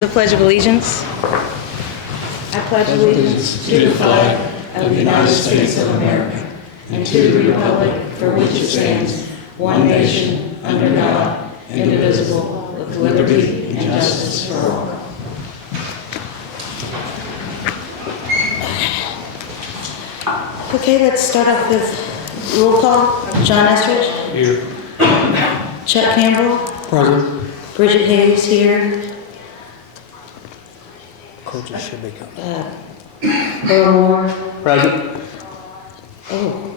The Pledge of Allegiance. I pledge allegiance to the flag of the United States of America and to the republic for which it stands, one nation, under God, indivisible, with liberty and justice for all. Okay, let's start off with roll call. John Estridge. Here. Chuck Campbell. Present. Bridget Hayes here. Coaches should be coming. Earl Moore. Present. Oh,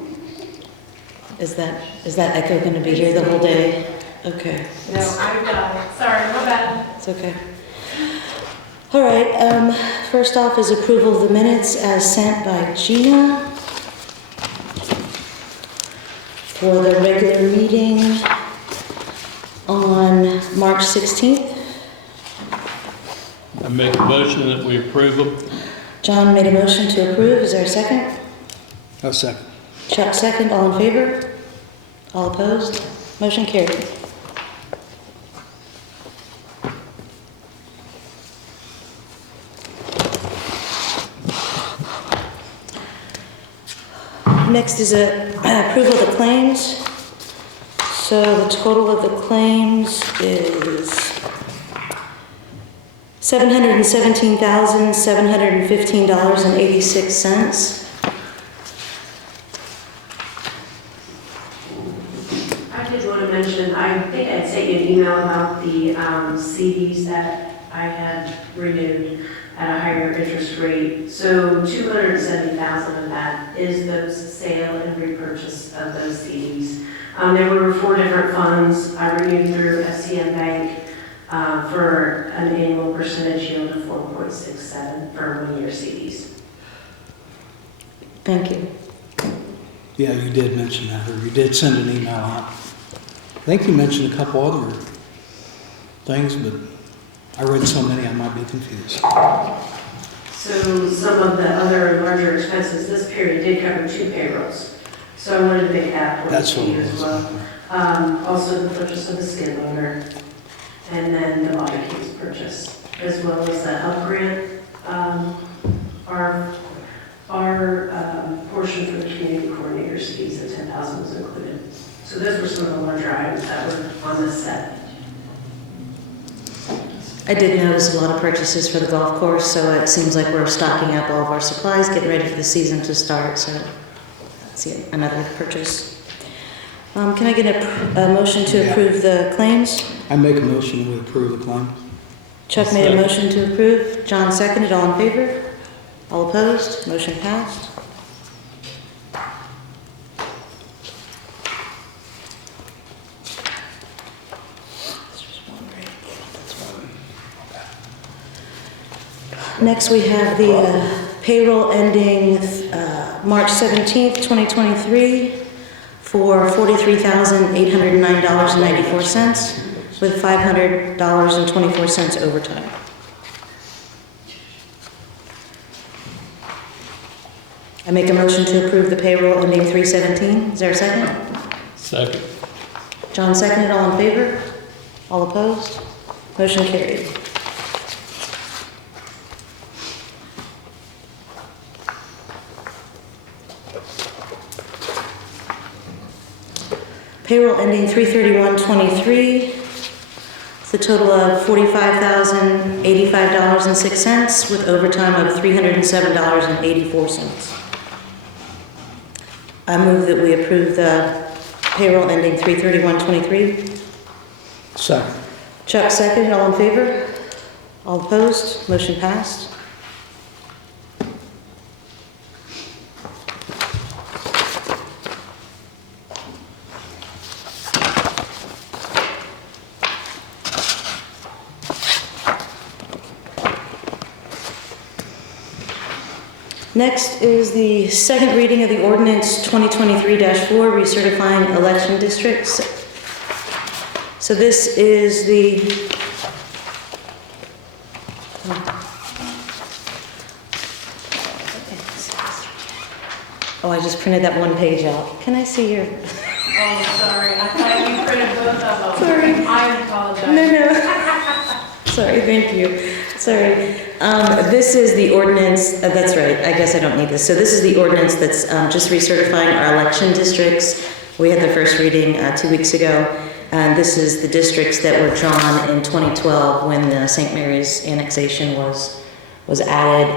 is that Echo going to be here the whole day? Okay. No, I'm done. Sorry, my bad. It's okay. All right, first off is approval of the minutes as sent by Gina for the regular meeting on March 16th. I make a motion that we approve them. John made a motion to approve. Is there a second? A second. Chuck second. All in favor? All opposed? Motion carried. Next is approval of the claims. So the total of the claims is $717,715.86. I did want to mention, I think I'd sent you an email about the CDs that I had renewed at a higher interest rate. So $270,000 of that is those sale and repurchase of those CDs. There were 4 different funds. I renewed through FCM Bank for an annual percentage yield of 4.67 for 1-year CDs. Thank you. Yeah, you did mention that, or you did send an email out. I think you mentioned a couple other things, but I read so many I might be confused. So some of the other larger expenses, this period did cover 2 payrolls. So I wanted to make that point That's to what you it as was. well. Also the purchase of the skid loader, and then the body case purchase, as well as the health grant. Our portion for the community coordinator's fees of $10,000 was included. So those were some of the larger items that were on this set. I did notice a lot of purchases for the golf course, so it seems like we're stocking up all of our supplies, getting ready for the season to start, so that's another purchase. Can I get a motion to approve the claims? I make a motion we approve the claim. Chuck made a motion to approve. John seconded. All in favor? All opposed? Motion passed. Next, we have the payroll ending March 17th, 2023 for $43,809.94 with $500.24 overtime. I make a motion to approve the payroll ending 3/17. Is there a second? Second. John seconded. All in favor? All opposed? Motion carried. Payroll ending 3/31/23. It's a total of $45,085.06 with overtime of $307.84. I move that we approve the payroll ending 3/31/23. Second. Chuck seconded. All in favor? All opposed? Motion passed. Next is the second reading of the ordinance 2023-4 recertifying election districts. So this is the I just printed that one page out. Can I see your? Oh, sorry. I thought you printed both of them. Sorry. I apologize. No. Sorry, thank you. Sorry. This is the ordinance, that's right, I guess I don't need this. So this is the ordinance that's just recertifying our election districts. We had the first reading 2 weeks ago, and this is the districts that were drawn in 2012 when the St. Mary's annexation was added.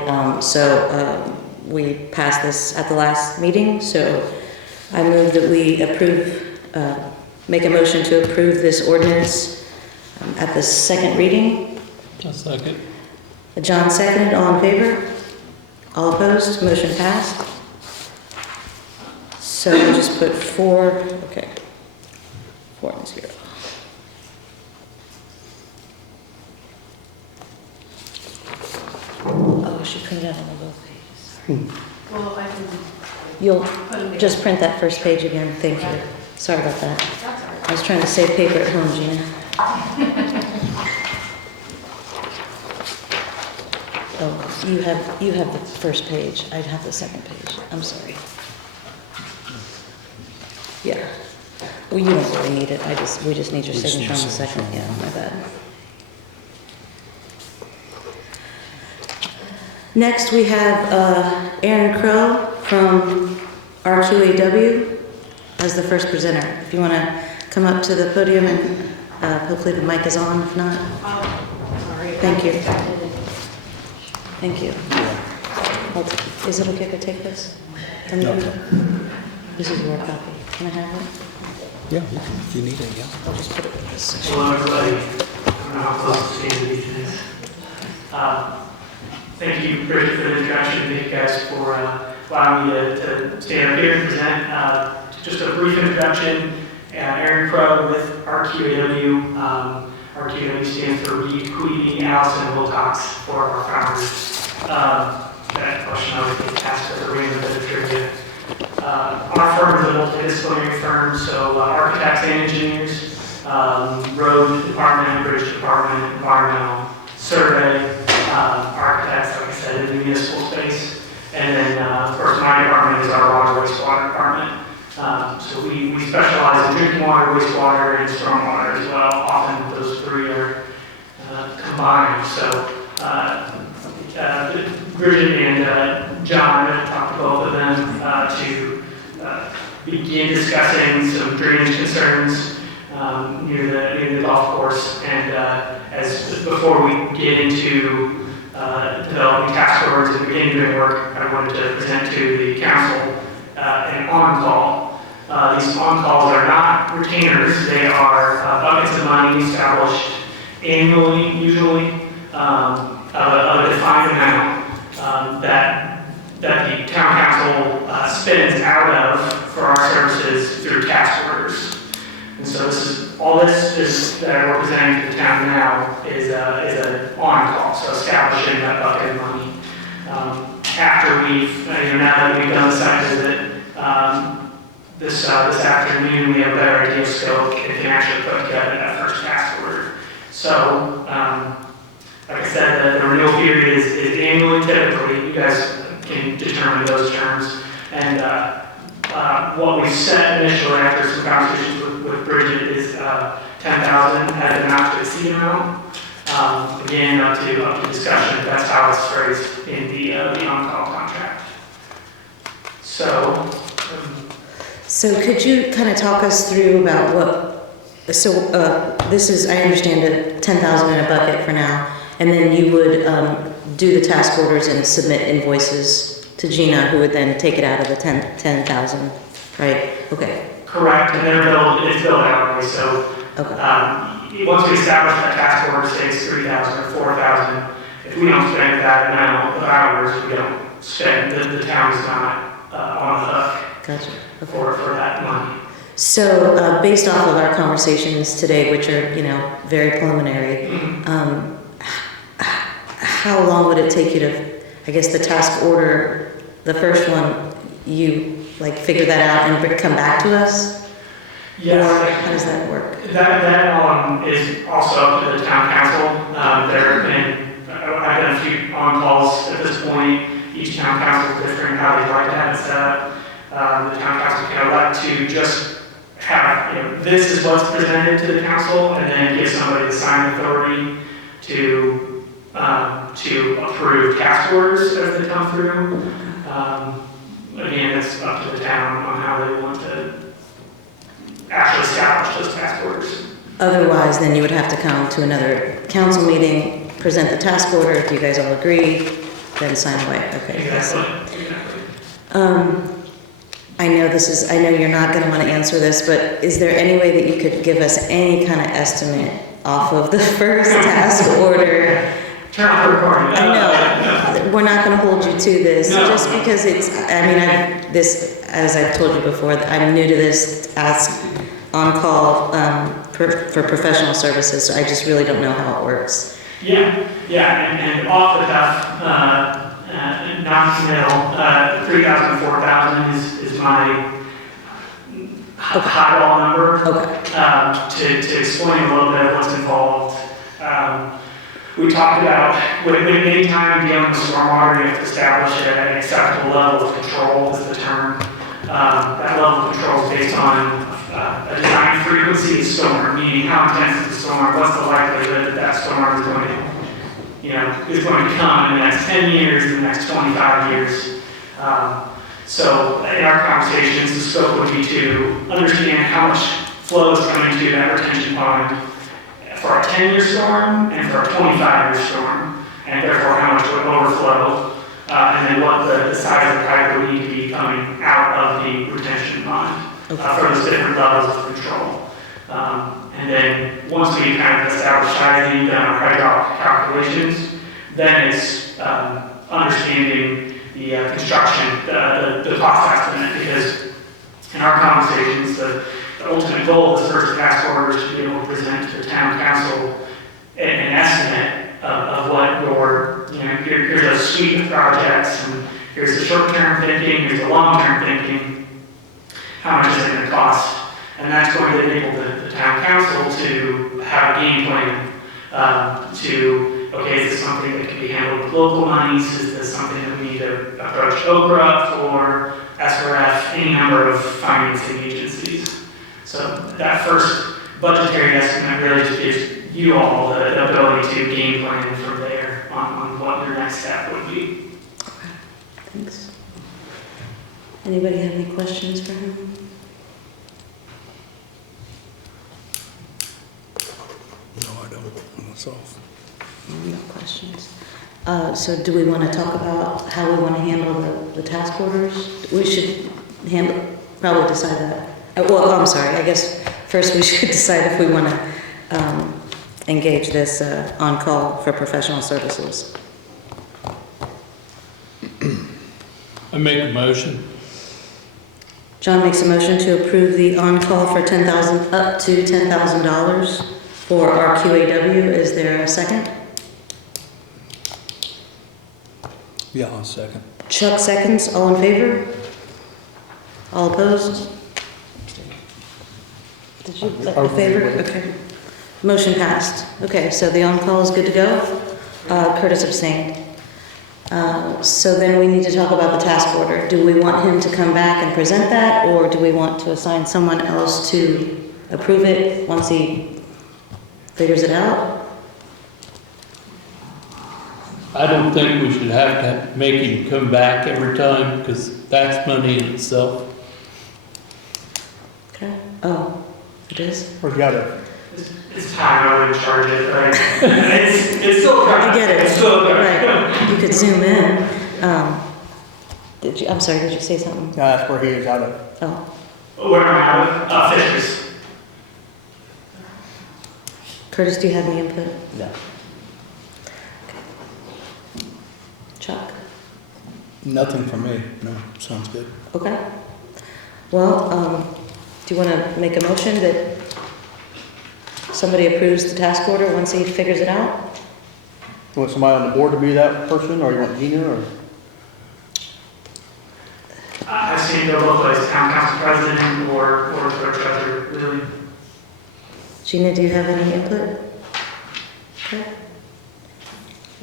We passed this at the last meeting, so I move that we approve, make a motion to approve this ordinance at the second reading. A second. John seconded, all in favor? All opposed, motion passed. So we'll just put 4, okay, 4 and 0. Oh, I should print it out on the both pages. Well, I can You'll put them just print that first page again, thank you. Sorry about that. That's all right. I was trying to save paper at home, Gina. Oh, you have the first page, I'd have the second page, I'm sorry. Yeah. Well, you don't really need it, we just need your We just signature on need the a second, signature. yeah, my bad. Next, we have Aaron Crow from RQAW as the first presenter. If you want to come up to the podium and hopefully the mic is on, if not. Sorry. Thank you. Thank you. Is it okay if I take this? From you? This is your copy. Can I have it? Yeah, you can, if you need it, yeah. I'll just put it in this section. Hello, everybody. I don't know how close to stand these things. Thank you, Bridget, for the introduction. Thank you guys for allowing me to stand up here and present. Just a brief introduction. Aaron Crow with RQAW. RQAW stands for Reed, Queeby, Allison, and Wilcox for our founders. That question I would get asked as a random bit of trivia. Our firm is a multidisciplinary firm, so architects and engineers, road department, bridge department, environmental survey, architects, like I said, in the municipal space. And then, of course, my department is our water wastewater department. So we specialize in drinking water, wastewater, and stormwater as well. Often those three are combined. So Bridget and John have talked to both of them to begin discussing some drainage concerns near the golf course. And before we get into developing task orders and begin doing work, I wanted to present to the council an on-call. These on-calls are not retainers. They are buckets of money established annually, usually, of a defined amount that the town council spends out of for our services through task orders. And so all this is that we're presenting to the town now is an on-call, so establishing that bucket of money. After now that we've done the site visit, this afternoon, we have a better idea of scope and can actually put together that first task order. So, like I said, the renewal period is annually typically. You guys can determine those terms. And what we set initially after some conversations with Bridget is 10,000 as an not to exceed amount. Again, up to discussion. That's how it's phrased in the on-call contract. So could you kind of talk us through about this is, I understand, a 10,000 in a bucket for now, and then you would do the task orders and submit invoices to Gina, who would then take it out of the 10,000, right? Okay. Correct, and it's billed hourly, so Okay. once we establish that task order, say it's 3,000 or 4,000, if we don't spend that amount of hours, we don't spend, the town is not on the hook. Gotcha. For that money. So, based off of our conversations today, which are, very preliminary, how long would it take you to, I guess, the task order, the first one, you figure that out and come back to us? Yes. Or how does that work? That is also up to the town council. I've done a few on-calls at this point. Each town council is different how they'd like to have it set up. The town council can elect to just have, this is what's presented to the council, and then give somebody the sign authority to approve task orders as they come through. Again, it's up to the town on how they want to actually establish those task orders. Otherwise, then you would have to come to another council meeting, present the task order, if you guys all agree, then sign away. Okay. Exactly. I know you're not gonna wanna answer this, but is there any way that you could give us any kind of estimate off of the first task order? Turn off the recording. I know, we're not gonna hold you to this, just because as I've told you before, I'm new to this task on-call, for professional services, so I just really don't know how it works. Yeah, and off the cuff, non-committal, 3,000, 4,000 is my high-ball number. Okay. To explain a little bit of what's involved. We talked about, any time dealing with stormwater, you have to establish an acceptable level of control, is the term. That level of control is based on a design frequency of storm, meaning how intense is the storm, what's the likelihood that storm is going to come in the next 10 years, in the next 25 years. So in our conversations, the scope would be to understand how much flow is coming to that retention pond for a 10-year storm and for a 25-year storm, and therefore how much would overflow, and then what the size of the pipe would need to be coming out of the retention pond for those different levels of control. And then once we kind of establish sizing, done our hydraulic calculations, then it's understanding the construction, the cost estimate, because in our conversations, the ultimate goal of this first task order is to be able to present to the town council an estimate of what here's a suite of projects, and here's the short-term thinking, here's the long-term thinking, how much is it going to cost? And that's going to enable the town council to have a game plan is this something that can be handled with local monies? Is this something that we need to approach OPRA for, SRF, any number of financing agencies? So that first budgetary estimate really just gives you all the ability to game plan from there on what your next step would be. Okay, thanks. Anybody have any questions for him? No, I don't, myself. No questions. So do we want to talk about how we want to handle the task orders? We should probably decide that. Well, I'm sorry, I guess first we should decide if we want to engage this on-call for professional services. I make a motion. John makes a motion to approve the on-call for up to $10,000 for our QAW. Is there a second? Yeah, I'll second. Chuck seconds. All in favor? All opposed? Did you, in favor? Okay. Motion passed. Okay, so the on-call is good to go. Curtis abstained. So then we need to talk about the task order. Do we want him to come back and present that, or do we want to assign someone else to approve it once he figures it out? I don't think we should have to make him come back every time, because that's money in itself. Okay. Oh, it is? Or you gotta, It's time I would charge it, right? it's still a I get it. It's still a Right. You could zoom in. I'm sorry, did you say something? that's where he is out of. Oh. Where am I at? Fishes. Curtis, do you have any input? No. Chuck? Nothing from me, no, sounds good. Okay. Well, do you want to make a motion that somebody approves the task order once he figures it out? You want somebody on the board to be that person, or you want Gina, or? I've seen go both ways, town council president or clerk treasurer, really. Gina, do you have any input? Okay.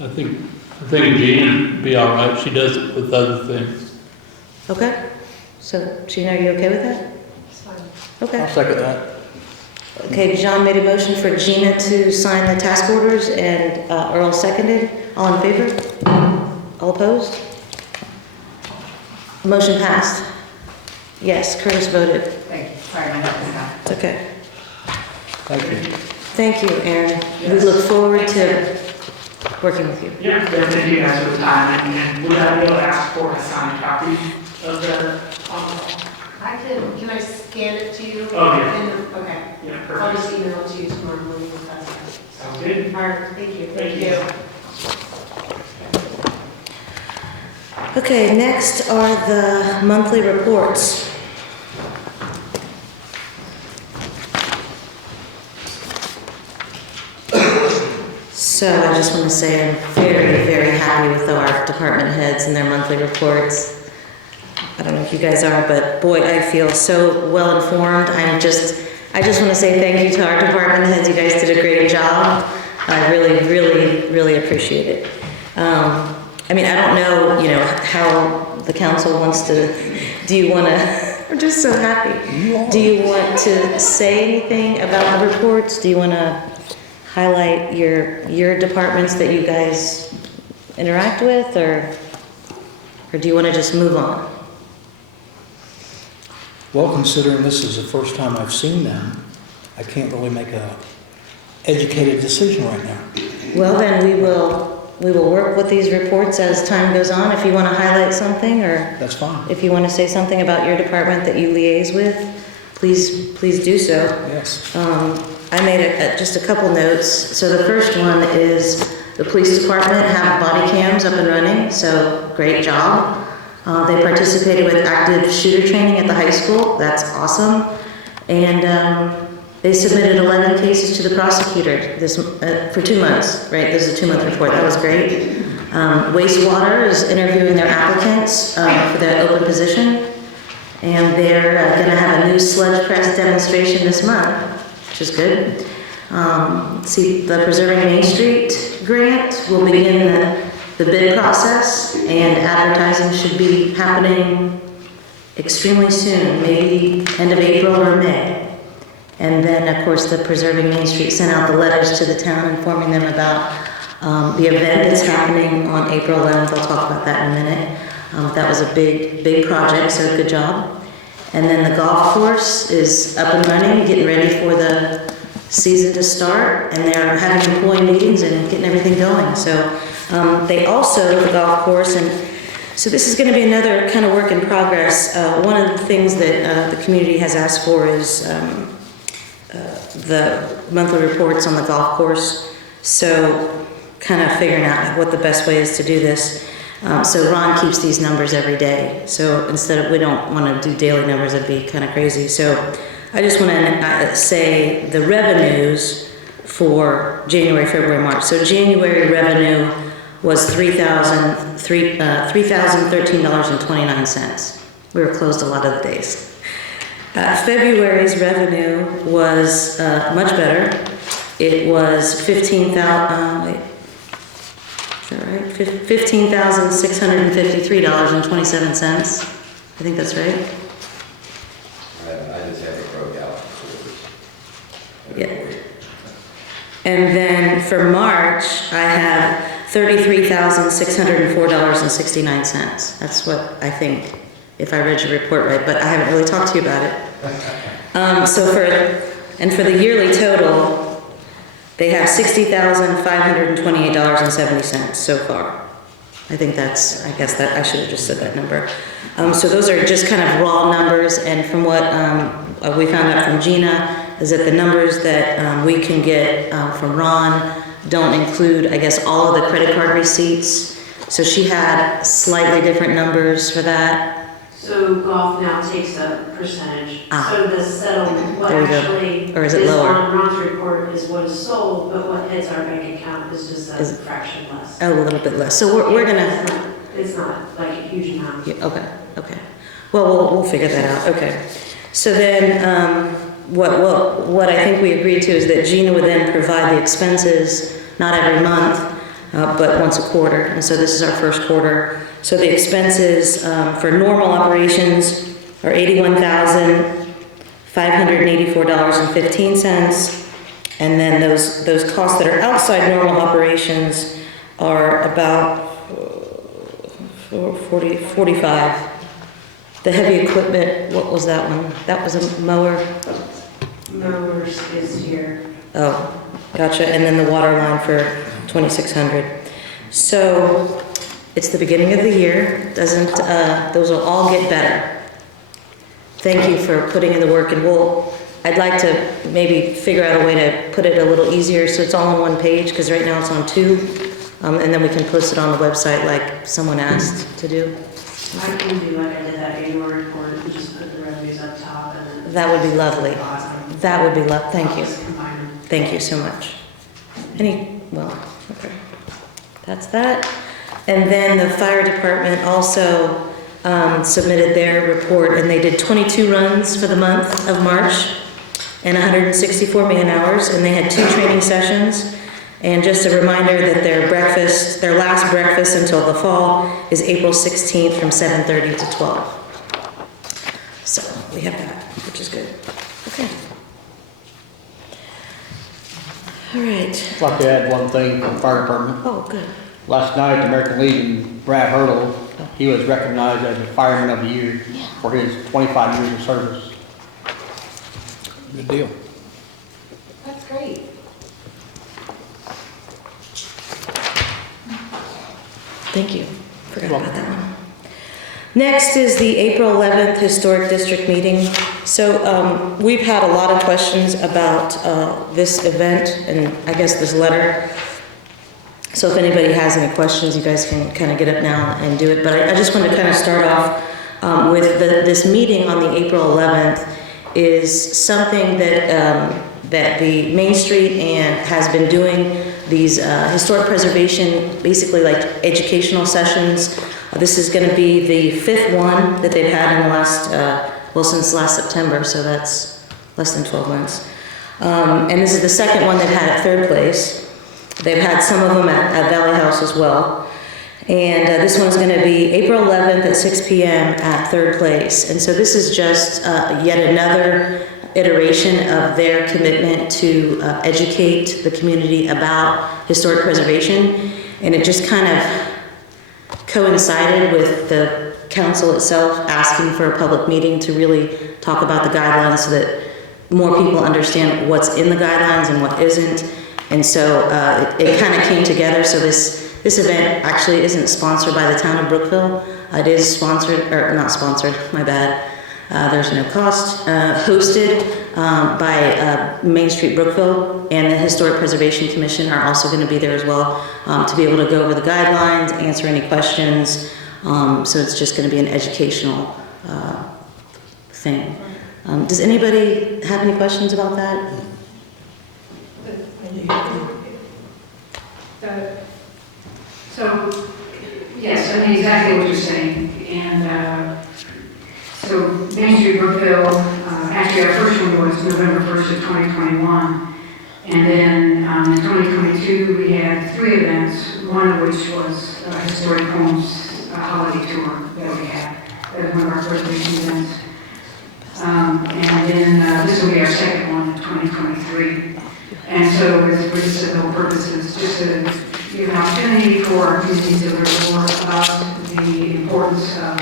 I think Jean would be all right. She does it with other things. Okay. So, Gina, are you okay with that? It's fine. Okay. I'll second that. Okay, John made a motion for Gina to sign the task orders and Earl seconded. All in favor? All opposed? Motion passed. Yes, Curtis voted. Thank you. Sorry, my notes is not. It's okay. Thank you. Thank you, Aaron. We look forward to working with you. Yeah, thank you guys for the time, and would I be able to ask for a signed copy of the, Can I scan it to you? Oh, yeah. Okay. yeah, I'll perfect. just email it to you tomorrow morning if that's fine. Sounds good. All right, thank you. Thank you. Okay, next are the monthly reports. So I just want to say I'm very, very happy with our department heads and their monthly reports. I don't know if you guys are, but boy, I feel so well informed. I just want to say thank you to our department heads. You guys did a great job. I really, really, really appreciate it. I mean, I don't know, how the council wants to, do you want to, we're just so happy. Do you want to say anything about the reports? Do you want to highlight your departments that you guys interact with, or do you want to just move on? Well, considering this is the first time I've seen them, I can't really make a educated decision right now. Well, then we will work with these reports as time goes on. If you want to highlight something, or That's fine. if you want to say something about your department that you liaise with, please do so. Yes. I made just a couple notes. So the first one is the police department have body cams up and running, so great job. They participated with active shooter training at the high school. That's awesome. And they submitted 11 cases to the prosecutor for 2 months, right? This is a 2-month report. That was great. Wastewater is interviewing their applicants for their open position. And they're going to have a new sludge press demonstration this month, which is good. See, the Preserving Main Street grant will begin the bid process, and advertising should be happening extremely soon, maybe end of April or May. And then, of course, the Preserving Main Street sent out the letters to the town informing them about the event that's happening on April 11th. I'll talk about that in a minute. That was a big project, so good job. And then the golf course is up and running, getting ready for the season to start, and they're having employee meetings and getting everything going. So they also, the golf course, and so this is going to be another kind of work in progress. One of the things that the community has asked for is the monthly reports on the golf course. So kind of figuring out what the best way is to do this. So Ron keeps these numbers every day. So instead of, we don't want to do daily numbers, that'd be kind of crazy. So I just want to say the revenues for January, February, March. So January revenue was $3,013.29. We were closed a lot of the days. February's revenue was much better. It was $15,653.27. I think that's right. I just have it broke out. Yeah. And then for March, I have $33,604.69. That's what I think, if I read your report right, but I haven't really talked to you about it. So for the yearly total, they have $60,528.70 so far. I think I guess that I should have just said that number. So those are just kind of raw numbers, and from what we found out from Gina, is that the numbers that we can get from Ron don't include, I guess, all of the credit card receipts. So she had slightly different numbers for that. So golf now takes a percentage. So the settlement, what There we go. actually Or is it is lower? on Ron's report is what is sold, but what hits our bank account is just a Is- fraction less. Oh, a little bit less. So we're gonna. It's not like a huge amount. Yeah, okay. Well, we'll figure that out, okay. So then, what I think we agreed to is that Gina would then provide the expenses, not every month, but once a quarter, and so this is our first quarter. So the expenses for normal operations are $584.15. And then those costs that are outside normal operations are about 45. The heavy equipment, what was that one? That was a mower? Mowers is here. Oh, gotcha. And then the water line for 2,600. So it's the beginning of the year. Those will all get better. Thank you for putting in the work, and I'd like to maybe figure out a way to put it a little easier so it's all on one page, because right now it's on two, and then we can post it on the website like someone asked to do. I can do like I did that annual report and just put the revenues up top and then. That would be lovely. Bottom. That would be thank you. Just combine them. Thank you so much. Okay. That's that. And then the fire department also submitted their report, and they did 22 runs for the month of March and 164 man hours, and they had 2 training sessions. And just a reminder that their last breakfast until the fall is April 16th from 7:30 to 12. So we have that, which is good. Okay. All right. I'd like to add one thing from the fire department. Oh, good. Last night, the American Legion, Brad Hurdle, he was recognized as the Fireman of the Year for his 25 years of service. Good deal. That's great. Thank you. Forgot about that one. Next is the April 11th Historic District meeting. So we've had a lot of questions about this event and I guess this letter. So if anybody has any questions, you guys can kind of get up now and do it. But I just wanted to kind of start off with this meeting on the April 11th is something that the Main Street and has been doing these historic preservation, basically like educational sessions. This is going to be the 5th one that they've had in the last, since last September, so that's less than 12 months. And this is the 2nd one they've had at 3rd Place. They've had some of them at Valley House as well. And this one's going to be April 11th at 6 p.m. at 3rd Place. And so this is just yet another iteration of their commitment to educate the community about historic preservation. And it just kind of coincided with the council itself asking for a public meeting to really talk about the guidelines so that more people understand what's in the guidelines and what isn't. And so it kind of came together. So this event actually isn't sponsored by the town of Brookville. It is sponsored, or not sponsored, my bad. There's no cost. Hosted by Main Street Brookville, and the Historic Preservation Commission are also going to be there as well to be able to go over the guidelines, answer any questions. So it's just going to be an educational thing. Does anybody have any questions about that? So, yes, I know exactly what you're saying. And so Main Street Brookville, actually our first one was November 1st of 2021. And then in 2022, we had 3 events, one of which was a historic homes holiday tour that we had. That was one of our first events. And then this will be our 2nd one in 2023. And so as Bridget said, the whole purpose is just to give an opportunity for our community to learn more about the importance of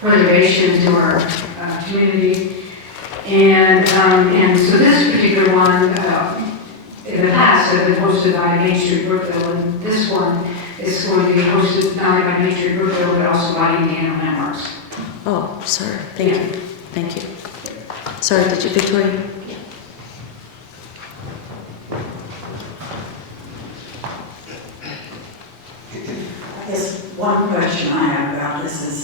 preservation to our community. And so this particular one, in the past, has been hosted by Main Street Brookville, and this one is going to be hosted not only by Main Street Brookville, but also by Indiana Landmarks. Oh, sorry. Thank you. Thank you. Sorry, did you, Victoria? I guess one question I have about this is,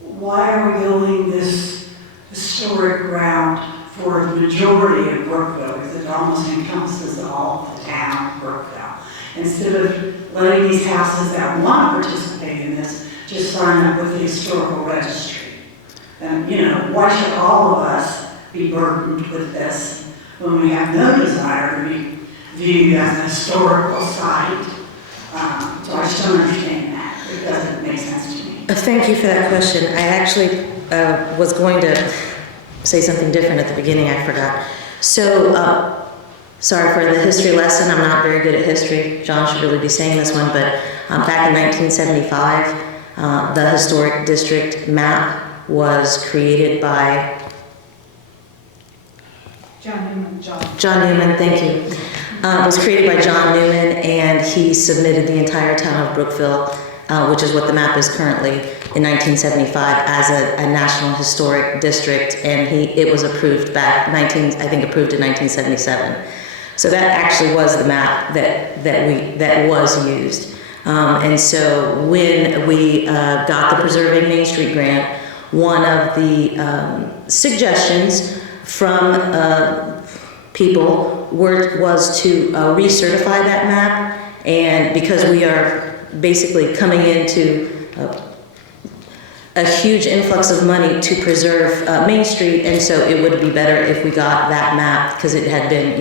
why are we building this historic ground for the majority of Brookville? Because it almost encompasses all of the town of Brookville. Instead of letting these houses that want to participate in this just sign up with the historical registry. And, why should all of us be burdened with this when we have no desire to be viewed as a historical site? So I just don't understand that. It doesn't make sense to me. Thank you for that question. I actually was going to say something different at the beginning, I forgot. So, sorry for the history lesson, I'm not very good at history. John should really be saying this one, but back in 1975, the historic district map was created by John Newman, thank you. It was created by John Newman, and he submitted the entire town of Brookville, which is what the map is currently, in 1975 as a national historic district, and it was approved back I think approved in 1977. So that actually was the map that was used. And so when we got the Preserving Main Street grant, one of the suggestions from people was to recertify that map, and because we are basically coming into a huge influx of money to preserve Main Street, and so it would be better if we got that map, because it had been,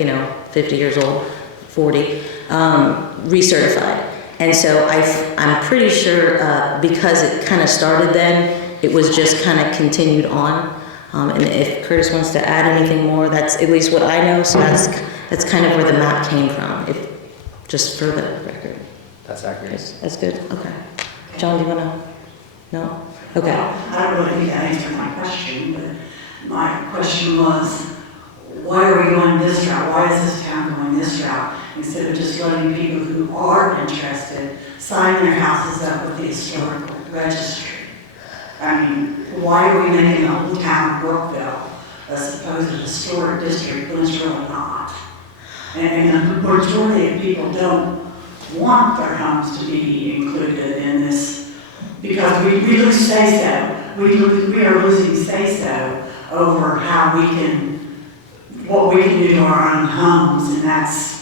50 years old, 40, recertified. And so I'm pretty sure because it kind of started then, it was just kind of continued on. And if Curtis wants to add anything more, that's at least what I know, so that's kind of where the map came from, just for the record. That's accurate. That's good, okay. John, do you want to? No? Okay. Well, I don't really think that answered my question, but my question was, why are we going this route? Why is this town going this route? Instead of just letting people who are interested sign their houses up with the historical registry. I mean, why are we making the whole town of Brookville a supposed historic district when it's really not? And the majority of people don't want their homes to be included in this, because we lose say-so. We are losing say-so over what we can do to our own homes, and that's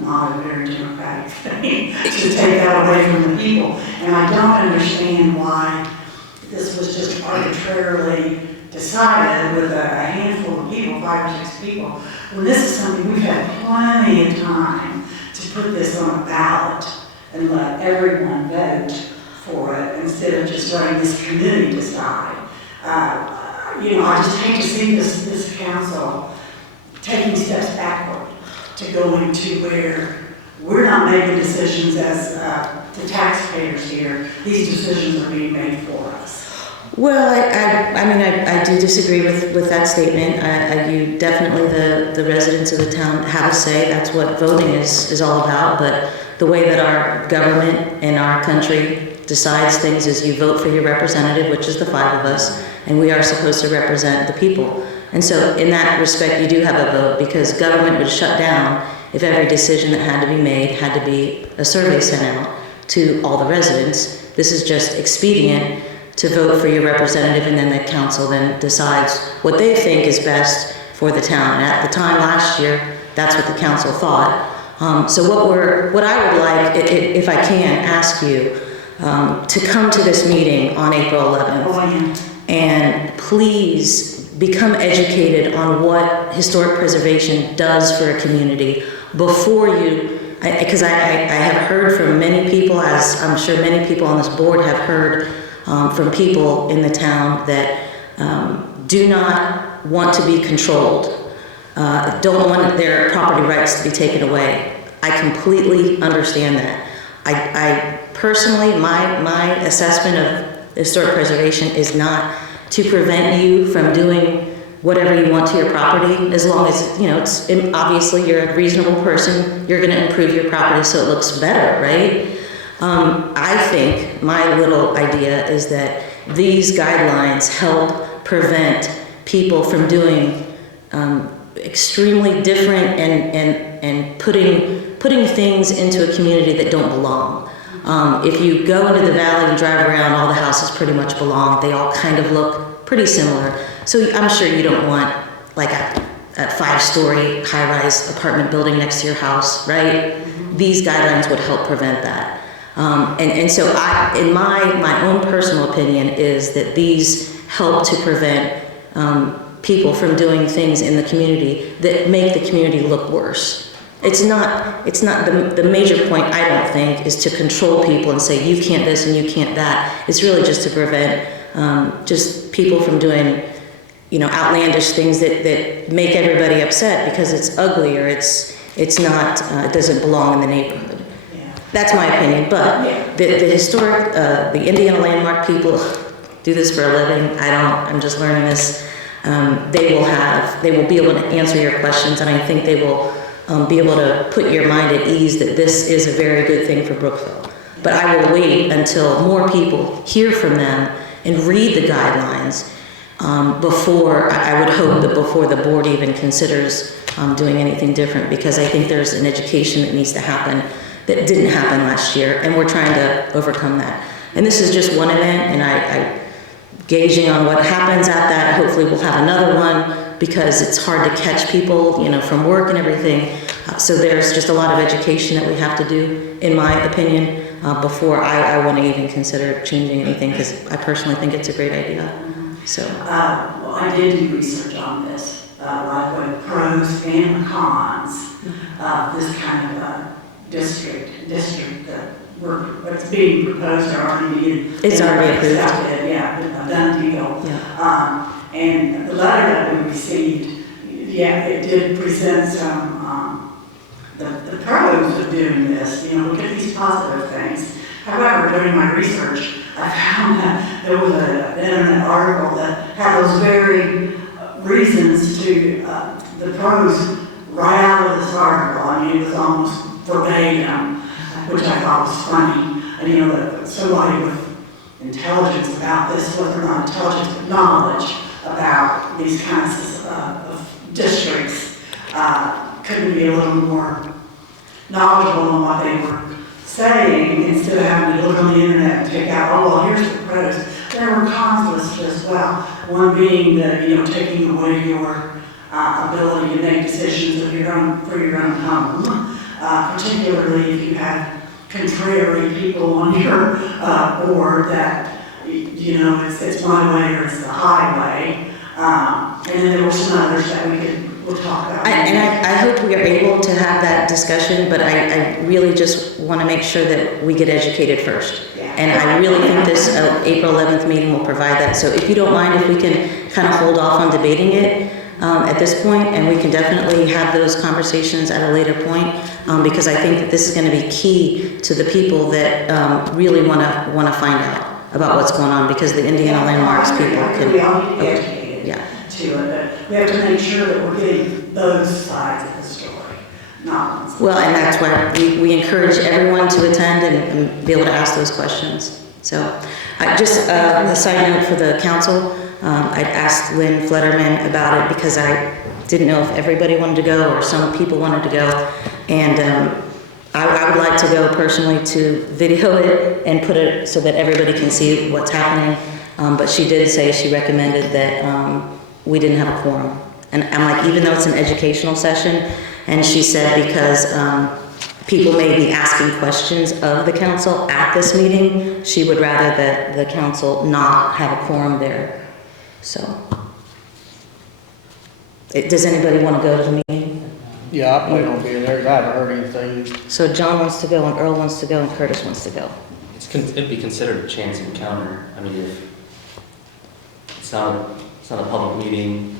not a very democratic thing to take that away from the people. And I don't understand why this was just arbitrarily decided with a handful of people, 5 or 6 people, when this is something we've had plenty of time to put this on a ballot and let everyone vote for it instead of just letting this committee decide. I just hate to see this council taking steps backward to going to where we're not making decisions as the taxpayers here. These decisions are being made for us. Well, I do disagree with that statement. You definitely, the residents of the town have a say. That's what voting is all about. But the way that our government in our country decides things is you vote for your representative, which is the 5 of us, and we are supposed to represent the people. And so in that respect, you do have a vote, because government would shut down if every decision that had to be made had to be a survey sent out to all the residents. This is just expedient to vote for your representative, and then the council then decides what they think is best for the town. And at the time last year, that's what the council thought. So what I would like, if I can, ask you to come to this meeting on April 11th, and please become educated on what historic preservation does for a community before you, because I have heard from many people, as I'm sure many people on this board have heard from people in the town that do not want to be controlled, don't want their property rights to be taken away. I completely understand that. I personally, my assessment of historic preservation is not to prevent you from doing whatever you want to your property, as long as, it's obviously you're a reasonable person, you're gonna improve your property so it looks better, right? I think my little idea is that these guidelines help prevent people from doing extremely different and putting things into a community that don't belong. If you go into the valley and drive around, all the houses pretty much belong. They all kind of look pretty similar. So I'm sure you don't want like a 5-story high-rise apartment building next to your house, right? These guidelines would help prevent that. And so in my own personal opinion is that these help to prevent people from doing things in the community that make the community look worse. It's not the major point, I don't think, is to control people and say you can't this and you can't that. It's really just to prevent just people from doing outlandish things that make everybody upset because it's ugly or it's not, it doesn't belong in the neighborhood. That's my opinion, but the historic, the Indiana landmark people do this for a living. I'm just learning this. They will be able to answer your questions, and I think they will be able to put your mind at ease that this is a very good thing for Brookville. But I will wait until more people hear from them and read the guidelines before, I would hope that before the board even considers doing anything different, because I think there's an education that needs to happen that didn't happen last year, and we're trying to overcome that. And this is just one event, and I gauging on what happens at that, hopefully we'll have another one, because it's hard to catch people, from work and everything. So there's just a lot of education that we have to do, in my opinion, before I want to even consider changing anything, because I personally think it's a great idea. So. Well, I did do research on this, like what pros and cons of this kind of district that what's being proposed are already being. It's already approved. Yeah, a done deal. Yeah. And the letter that we received, it did present some, the pros of doing this, look at these positive things. However, during my research, I found that there was an internet article that had those very reasons to, the pros right out of this article. I mean, it was almost verbatim, which I thought was funny. And that somebody with intelligence about this, whether or not intelligence, but knowledge about these kinds of districts, couldn't be a little more knowledgeable on what they were saying, instead of having to look on the internet and take out, oh, well, here's the pros. There were cons listed as well. One being that, taking away your ability to make decisions for your own home, particularly if you have contrary people on your board that, it's my way or it's the highway. And then there were some others that we'll talk about. I hope we are able to have that discussion, but I really just want to make sure that we get educated first. Yeah. And I really think this April 11th meeting will provide that. So if you don't mind, if we can kind of hold off on debating it at this point, and we can definitely have those conversations at a later point, because I think that this is going to be key to the people that really want to find out about what's going on, because the Indiana landmarks people can. We all need to be educated Yeah. to it, but we have to make sure that we're getting those sides of the story, not one side. Well, and that's why we encourage everyone to attend and be able to ask those questions. So, just a side note for the council, I'd asked Lynn Flutterman about it because I didn't know if everybody wanted to go or some people wanted to go. And I would like to go personally to video it and put it so that everybody can see what's happening. But she did say she recommended that we didn't have a quorum. And I'm like, even though it's an educational session, and she said because people may be asking questions of the council at this meeting, she would rather that the council not have a quorum there. So, does anybody want to go to the meeting? Yeah, I plan on being there, I haven't heard anything. So John wants to go, and Earl wants to go, and Curtis wants to go. It'd be considered a chance encounter. I mean, if it's not a public meeting,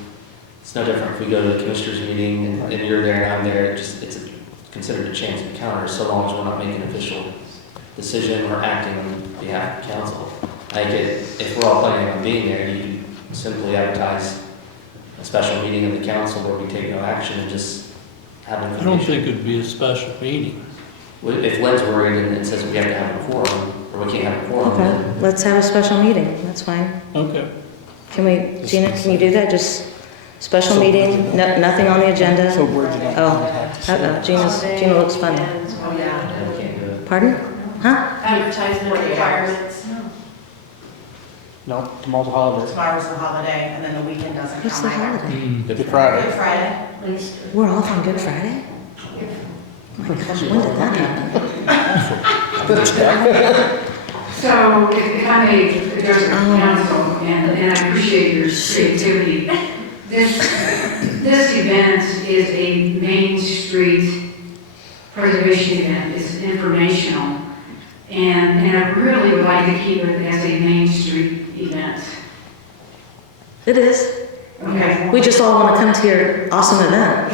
it's no different if we go to the commissioners meeting and you're there and I'm there. It's considered a chance encounter, so long as we're not making an official decision or acting on behalf of council. If we're all planning on being there, you can simply advertise a special meeting of the council where we take no action and just have an I information. don't think it'd be a special meeting. If Lynn's worried and it says we have to have a quorum, or we can't have a quorum, Okay, then let's have a special meeting, that's fine. Okay. Can we, Gina, can you do that, just special meeting, nothing on the agenda? So Bridget don't contact us. Gina looks funny. Oh, yeah. we can't do it. Pardon? Huh? Advertisement requirements. No, tomorrow's a holiday. Tomorrow's the holiday, and then the weekend doesn't What's the count either. holiday? Good Friday. Good Friday. We're off on Good Friday? Oh my gosh, when did that happen? So if I may address the council, and I appreciate your creativity, this event is a Main Street preservation event. It's informational. And I really would like to keep it as a Main Street event. It is. Okay, We just all want to come to your awesome event.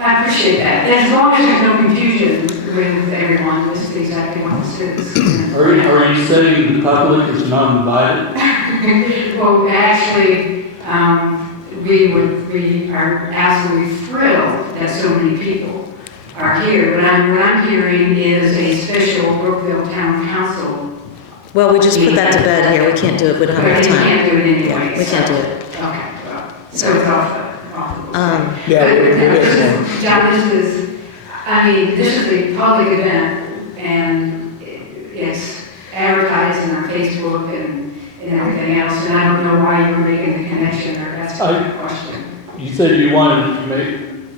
I appreciate that. And as long as there's no confusion with everyone, this is exactly what this is. Are you saying the public is not invited? Well, actually, we are absolutely thrilled that so many people are here. What I'm hearing is a special Brookville Town Council. Well, we just put that to bed here. We can't do it. We don't have But enough you time. can't do it anyway. We can't do it. Okay, well, so it's off the Yeah, John, this is a public event, and it's advertised in our Facebook and everything else, and I don't know why you're making the connection, or that's my question. You said you wanted to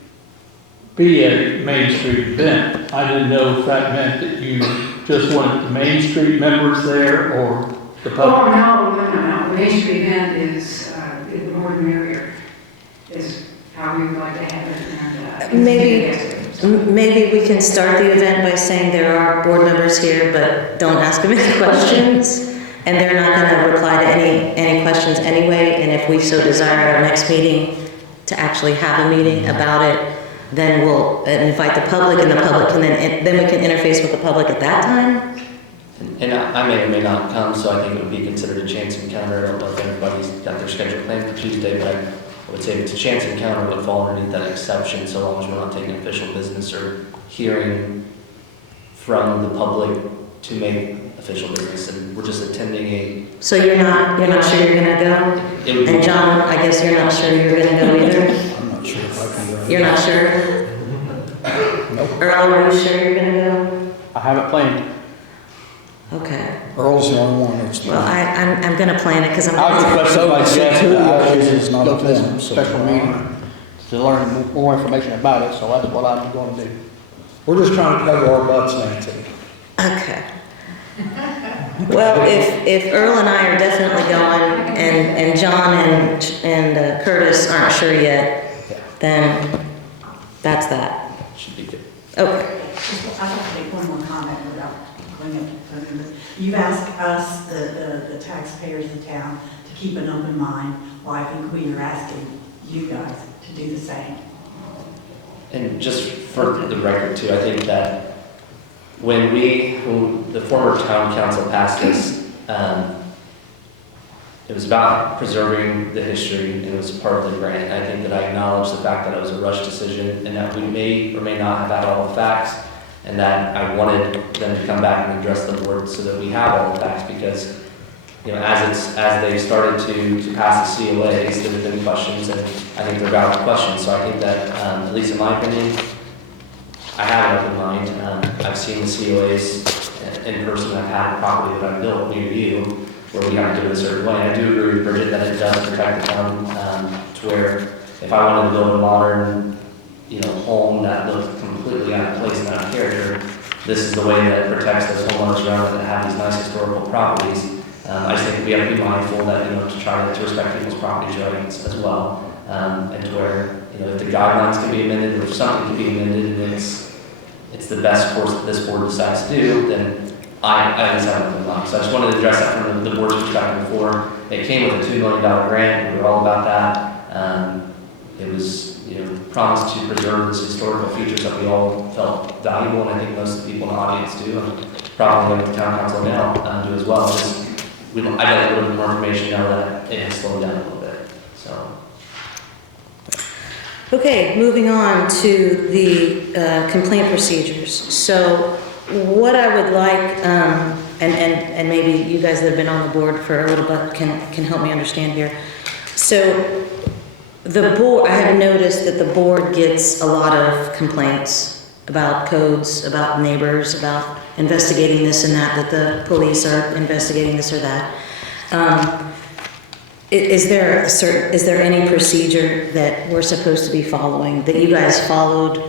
be a Main Street event. I didn't know if that meant that you just wanted the Main Street members there or the public. Oh, no. The Main Street event is, the more the merrier, is how we would like to have it. And, Maybe we can start the event by saying there are board members here, but don't ask them any questions. And they're not going to reply to any questions anyway. And if we so desire at our next meeting to actually have a meeting about it, then we'll invite the public, and the public can then we can interface with the public at that time. And I may or may not come, so I think it would be considered a chance encounter. I don't know if everybody's got their schedule planned for Tuesday, but I would say if it's a chance encounter, it would fall underneath that exception, so long as we're not taking official business or hearing from the public to make official business, and we're just attending a... So you're not sure you're going to go? It would be, And John, I guess you're not sure you're going to go either? I'm not sure if I can go. You're not sure? Earl, are you sure you're going to go? I have it planned. Okay. Earl's the only one that's. Well, I'm going to plan it because I'm... I was requesting by So Jeff two that I of should us is not go to a quorum, this so- special meeting to learn more information about it, so that's what I'm going to do. We're just trying to cover our butts, Nancy. Okay. Well, if Earl and I are definitely going, and John and Curtis aren't sure yet, then that's that. should be good. Okay. I'd like to make one more comment without going up to the podium. You've asked us, the taxpayers of the town, to keep an open mind. Well, I think we are asking you guys to do the same. And just for the record too, I think that when the former town council passed this, it was about preserving the history, and it was part of the grant. I think that I acknowledge the fact that it was a rush decision, and that we may or may not have had all the facts, and that I wanted them to come back and address the board so that we have all the facts, because, you know, as they've started to pass the COAs, there have been questions, and I think they're valid questions. So I think that, at least in my opinion, I have an open mind. I've seen the COAs in person. I've had a property that I've built near you, where we have to do it a certain way. And I do agree with Bridget that it does protect the town, to where if I wanted to build a modern, home that looks completely out of place and out of character, this is the way that it protects those homeowners around it that have these nice historical properties. I just think we have to be mindful that, to try to respect people's property rights as well, and to where, if the guidelines can be amended, or if something can be amended, and it's the best course that this board decides to do, then I just have nothing wrong. So I just wanted to address that from the board's perspective before. It came with a $2 million grant. We were all about that. It was, promised to preserve those historical features that we all felt valuable, and I think most of the people in the audience do, and probably the town council now do as well. I got a little bit more information now that it has slowed down a little bit. So. Okay, moving on to the complaint procedures. So what I would like, and maybe you guys that have been on the board for a little bit can help me understand here. So the board, I have noticed that the board gets a lot of complaints about codes, about neighbors, about investigating this and that the police are investigating this or that. Is there any procedure that we're supposed to be following, that you guys followed,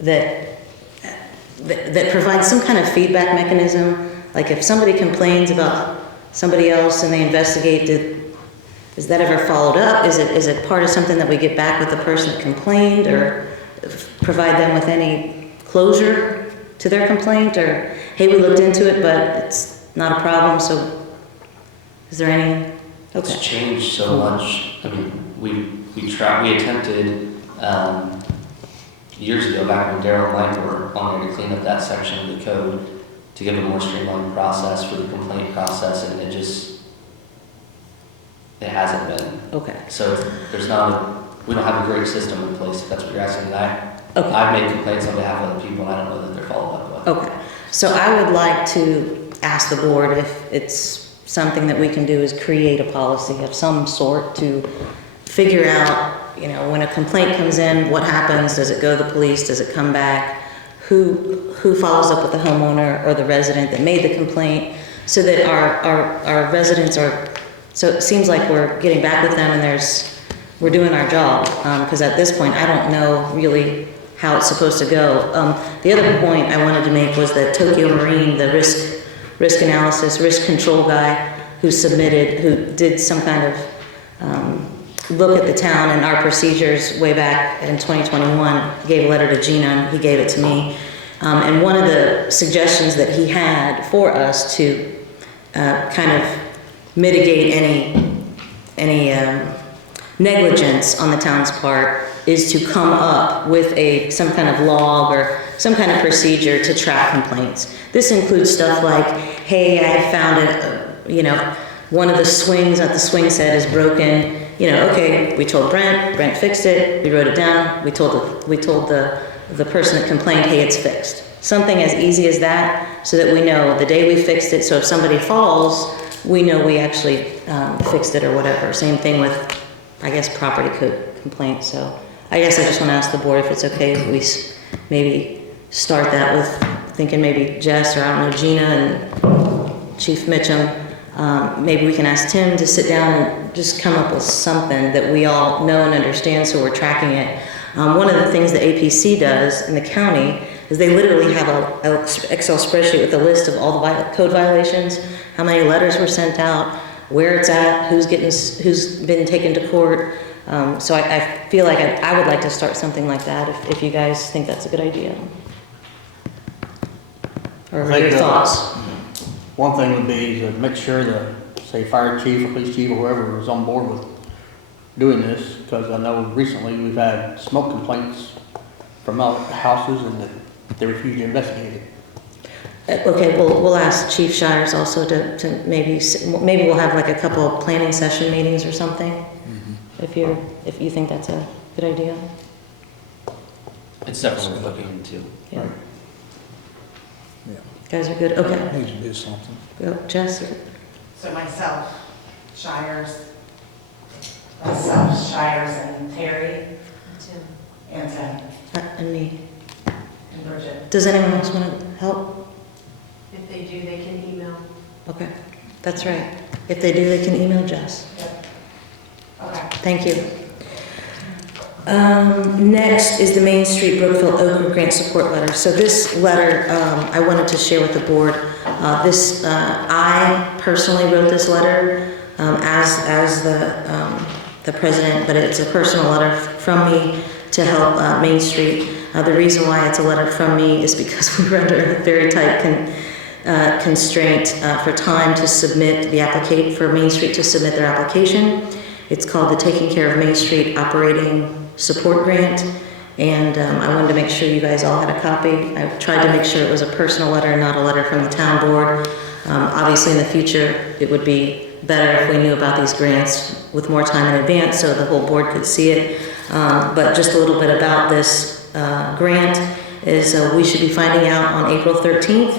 that provides some kind of feedback mechanism? Like if somebody complains about somebody else and they investigate, is that ever followed up? Is it part of something that we get back with the person that complained, or provide them with any closure to their complaint? Or, hey, we looked into it, but it's not a problem, so is there any? Okay. It's changed so much. I mean, we attempted, years ago, back when Daryl and Mike were on there, to clean up that section of the code, to give a more streamlined process for the complaint process, and it hasn't been. Okay. So we don't have a great system in place, if that's what you're asking. Okay. I've made complaints on behalf of other people, and I don't know that they're followed up with. Okay, so I would like to ask the board if it's something that we can do is create a policy of some sort to figure out, when a complaint comes in, what happens? Does it go to the police? Does it come back? Who follows up with the homeowner or the resident that made the complaint, so that our residents so it seems like we're getting back with them and we're doing our job, because at this point, I don't know really how it's supposed to go. The other point I wanted to make was that Tokyo Marine, the risk analysis, risk control guy who did some kind of look at the town and our procedures way back in 2021, gave a letter to Gina, and he gave it to me. And one of the suggestions that he had for us to kind of mitigate any negligence on the town's part is to come up with some kind of log or some kind of procedure to track complaints. This includes stuff like, hey, I found it, one of the swings at the swing set is broken. Okay, we told Brent fixed it, we wrote it down, we told the person that complained, hey, it's fixed. Something as easy as that, so that we know the day we fixed it, so if somebody falls, we know we actually fixed it or whatever. Same thing with, I guess, property code complaints. So I guess I just want to ask the board if it's okay if we maybe start that with thinking maybe Jess, or I don't know, Gina and Chief Mitchum. Maybe we can ask Tim to sit down and just come up with something that we all know and understand, so we're tracking it. One of the things the APC does in the county is they literally have an Excel spreadsheet with a list of all the code violations, how many letters were sent out, where it's at, who's been taken to court. So I feel like I would like to start something like that if you guys think that's a good idea. Or what are your thoughts? One thing would be to make sure that, say, fire chief or police chief or whoever is on board with doing this, because I know recently we've had smoke complaints from out houses and that they refuse to investigate it. Okay, we'll ask Chief Shires also to maybe we'll have like a couple of planning session meetings or something. Mm-hmm. If you think that's a good idea. It's definitely worth looking into. Yeah. Right. Yeah. Guys are good. Okay. Need to do something. Go, Jess. So myself, Shires, and Terry, and Tim, And me. and Bridget. Does anyone else want to help? If they do, they can email. Okay, that's right. If they do, they can email Jess. Yep. Okay. Thank you. Next is the Main Street Brookville Oak Grant Support Letter. So this letter I wanted to share with the board. I personally wrote this letter as the president, but it's a personal letter from me to help Main Street. The reason why it's a letter from me is because we were under a very tight constraint for time to submit for Main Street to submit their application. It's called the Taking Care of Main Street Operating Support Grant, and I wanted to make sure you guys all had a copy. I tried to make sure it was a personal letter, not a letter from the town board. Obviously in the future, it would be better if we knew about these grants with more time in advance so the whole board could see it. But just a little bit about this grant is we should be finding out on April 13th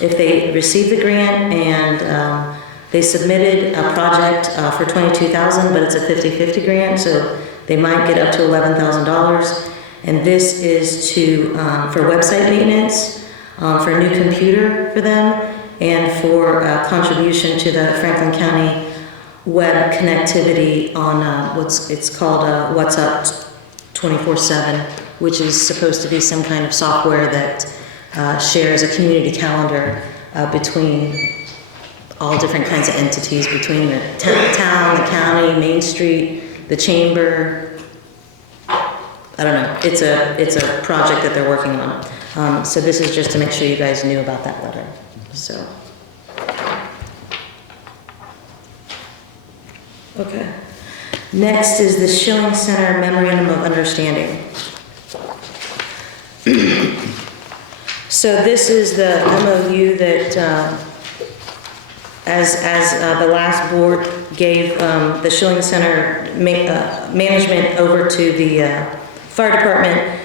if they received the grant, and they submitted a project for $22,000, but it's a 50-50 grant, so they might get up to $11,000. And this is for website maintenance, for a new computer for them, and for contribution to the Franklin County web connectivity on it's called What's Up 24/7, which is supposed to be some kind of software that shares a community calendar between all different kinds of entities, between the town, the county, Main Street, the chamber. I don't know. It's a project that they're working on. So this is just to make sure you guys knew about that letter. So. Okay. Next is the Schilling Center Memorandum of Understanding. So this is the MOU that, as the last board gave the Schilling Center management over to the fire department,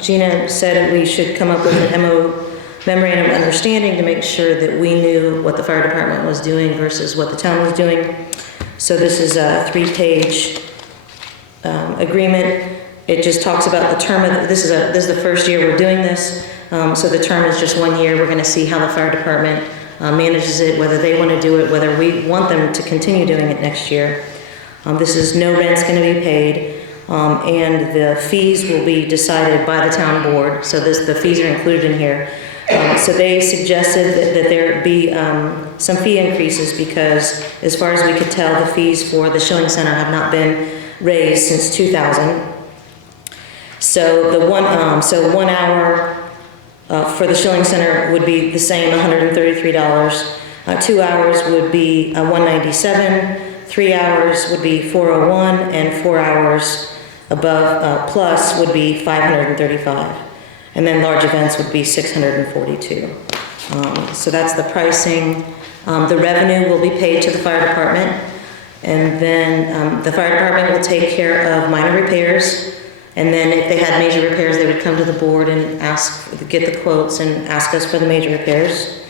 Gina said we should come up with an memorandum of understanding to make sure that we knew what the fire department was doing versus what the town was doing. So this is a 3-page agreement. It just talks about the term of, this is the first year we're doing this. So the term is just 1 year. We're going to see how the fire department manages it, whether they want to do it, whether we want them to continue doing it next year. This is no rent's going to be paid, and the fees will be decided by the town board. So the fees are included in here. So they suggested that there be some fee increases because, as far as we could tell, the fees for the Schilling Center have not been raised since 2000. So the 1 hour for the Schilling Center would be the same, $133. 2 hours would be $197. 3 hours would be $401, and 4 hours above plus would be $535. And then large events would be $642. So that's the pricing. The revenue will be paid to the fire department, and then the fire department will take care of minor repairs. And then if they had major repairs, they would come to the board and get the quotes and ask us for the major repairs.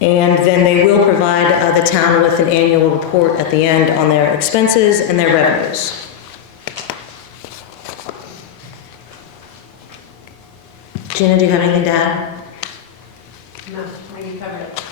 And then they will provide the town with an annual report at the end on their expenses and their revenues. Gina, do you have anything to add? No, I think you covered it.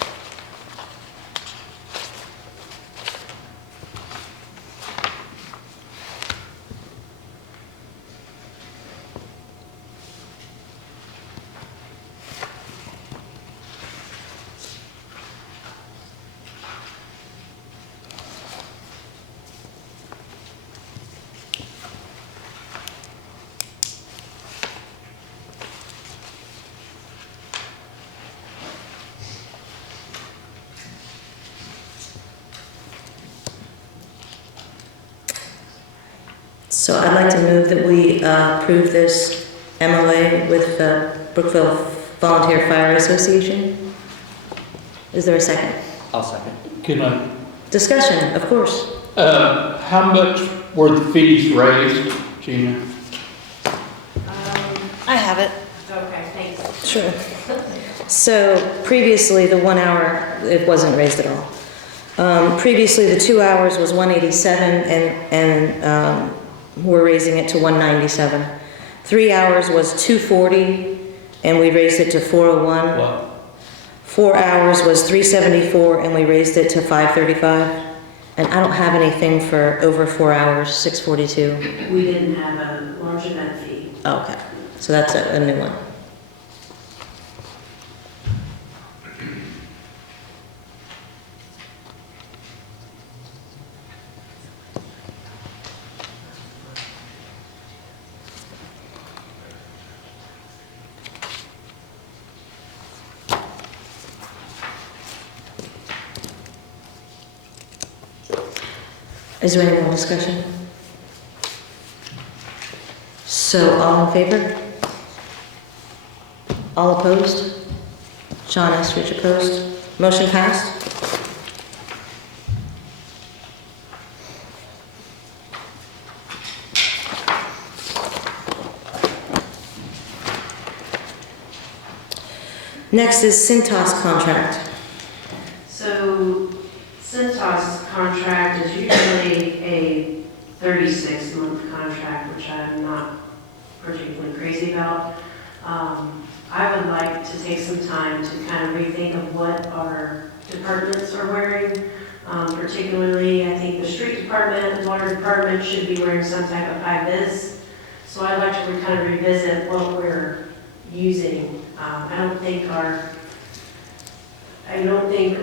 So I'd like to move that we approve this MOA with the Brookville Volunteer Fire Association. Is there a second? I'll second. Can I, Discussion, of course. how much were the fees raised, Gina? I have it. Okay, thanks. Sure. So previously, the 1 hour, it wasn't raised at all. Previously, the 2 hours was $187, and we're raising it to $197. 3 hours was $240, and we raised it to $401. What? 4 hours was $374, and we raised it to $535. And I don't have anything for over 4 hours, $642. We didn't have a large event fee. Oh, okay, so that's a new one. Is there any more discussion? So, all in favor? All opposed? John Estridge opposed? Motion passed? Next is Cintas contract. So Cintas contract is usually a 36-month contract, which I'm not particularly crazy about. I would like to take some time to kind of rethink of what our departments are wearing. Particularly, I think the street department, the water department should be wearing some type of high-vis. So I'd like to kind of revisit what we're using. I don't think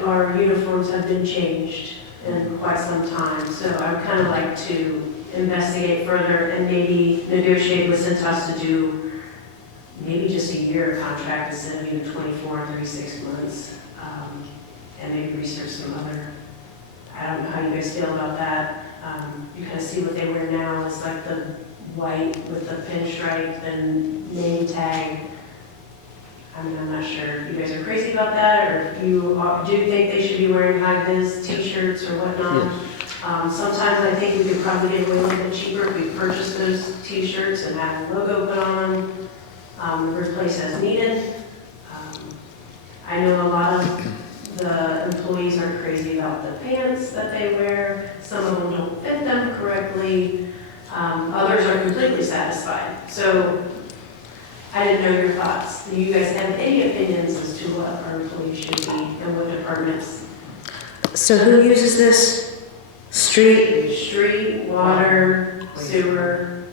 our uniforms have been changed in quite some time. So I'd kind of like to investigate further and maybe negotiate with Cintas to do maybe just a year contract instead of even 24 and 36 months. And maybe research some other, I don't know how you guys feel about that. You kind of see what they wear now, it's like the white with the pinstripe and name tag. I mean, I'm not sure if you guys are crazy about that, or if you do think they should be wearing high-vis t-shirts or whatnot. Sometimes I think we could probably get away a little bit cheaper if we purchase those t-shirts and have a logo put on them, replace as needed. I know a lot of the employees are crazy about the pants that they wear. Some of them don't fit them correctly. Others are completely satisfied. So I didn't know your thoughts. Do you guys have any opinions as to what our employees should be and what departments? So who uses this? Street, Street, water, sewer.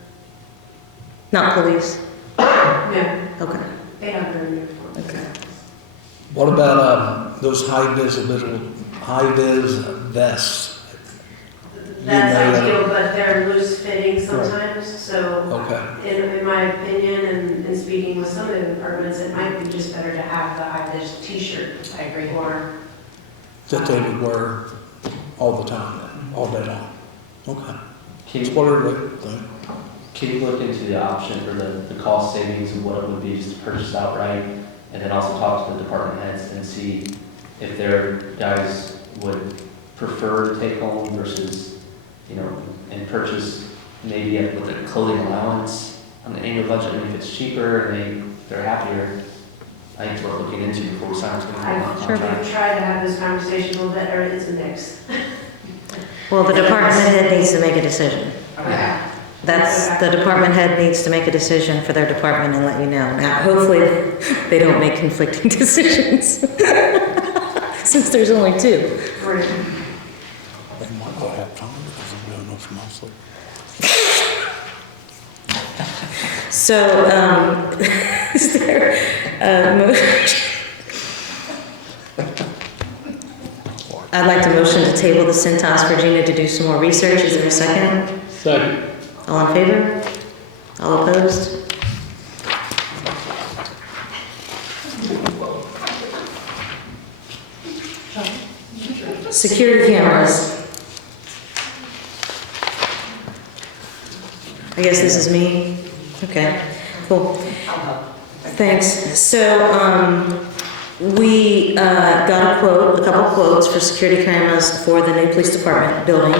not police? No, Okay, they have their uniform. okay. What about those high-vis vests? That's You know that- ideal, but they're loose fitting sometimes, so Okay, in my opinion, and in speaking with some of the departments, it might be just better to have the high-vis t-shirt. I agree. Or that they would wear all the time, then, all day long. Okay. Can It's you, what they think. can you look into the option for the cost savings and what it would be just to purchase outright? And then also talk to the department heads and see if their guys would prefer to take home versus, and purchase maybe with a clothing allowance on the annual budget, and if it's cheaper and they're happier, I think it's worth looking into before we sign a I've contract. tried to have this conversation a little bit, or it's a mix. Well, the department head needs to make a decision. Okay. The department head needs to make a decision for their department and let you know. Now, hopefully, they don't make conflicting decisions, since there's only two. Right. They might not have time because they're doing this mostly. So, is there a motion? I'd like to motion to table the Cintas Virginia to do some more research. Is there a second? Second. All in favor? All opposed? Security cameras. I guess this is me? Okay, cool. Thanks. So, we got a couple quotes for security cameras for the new police department building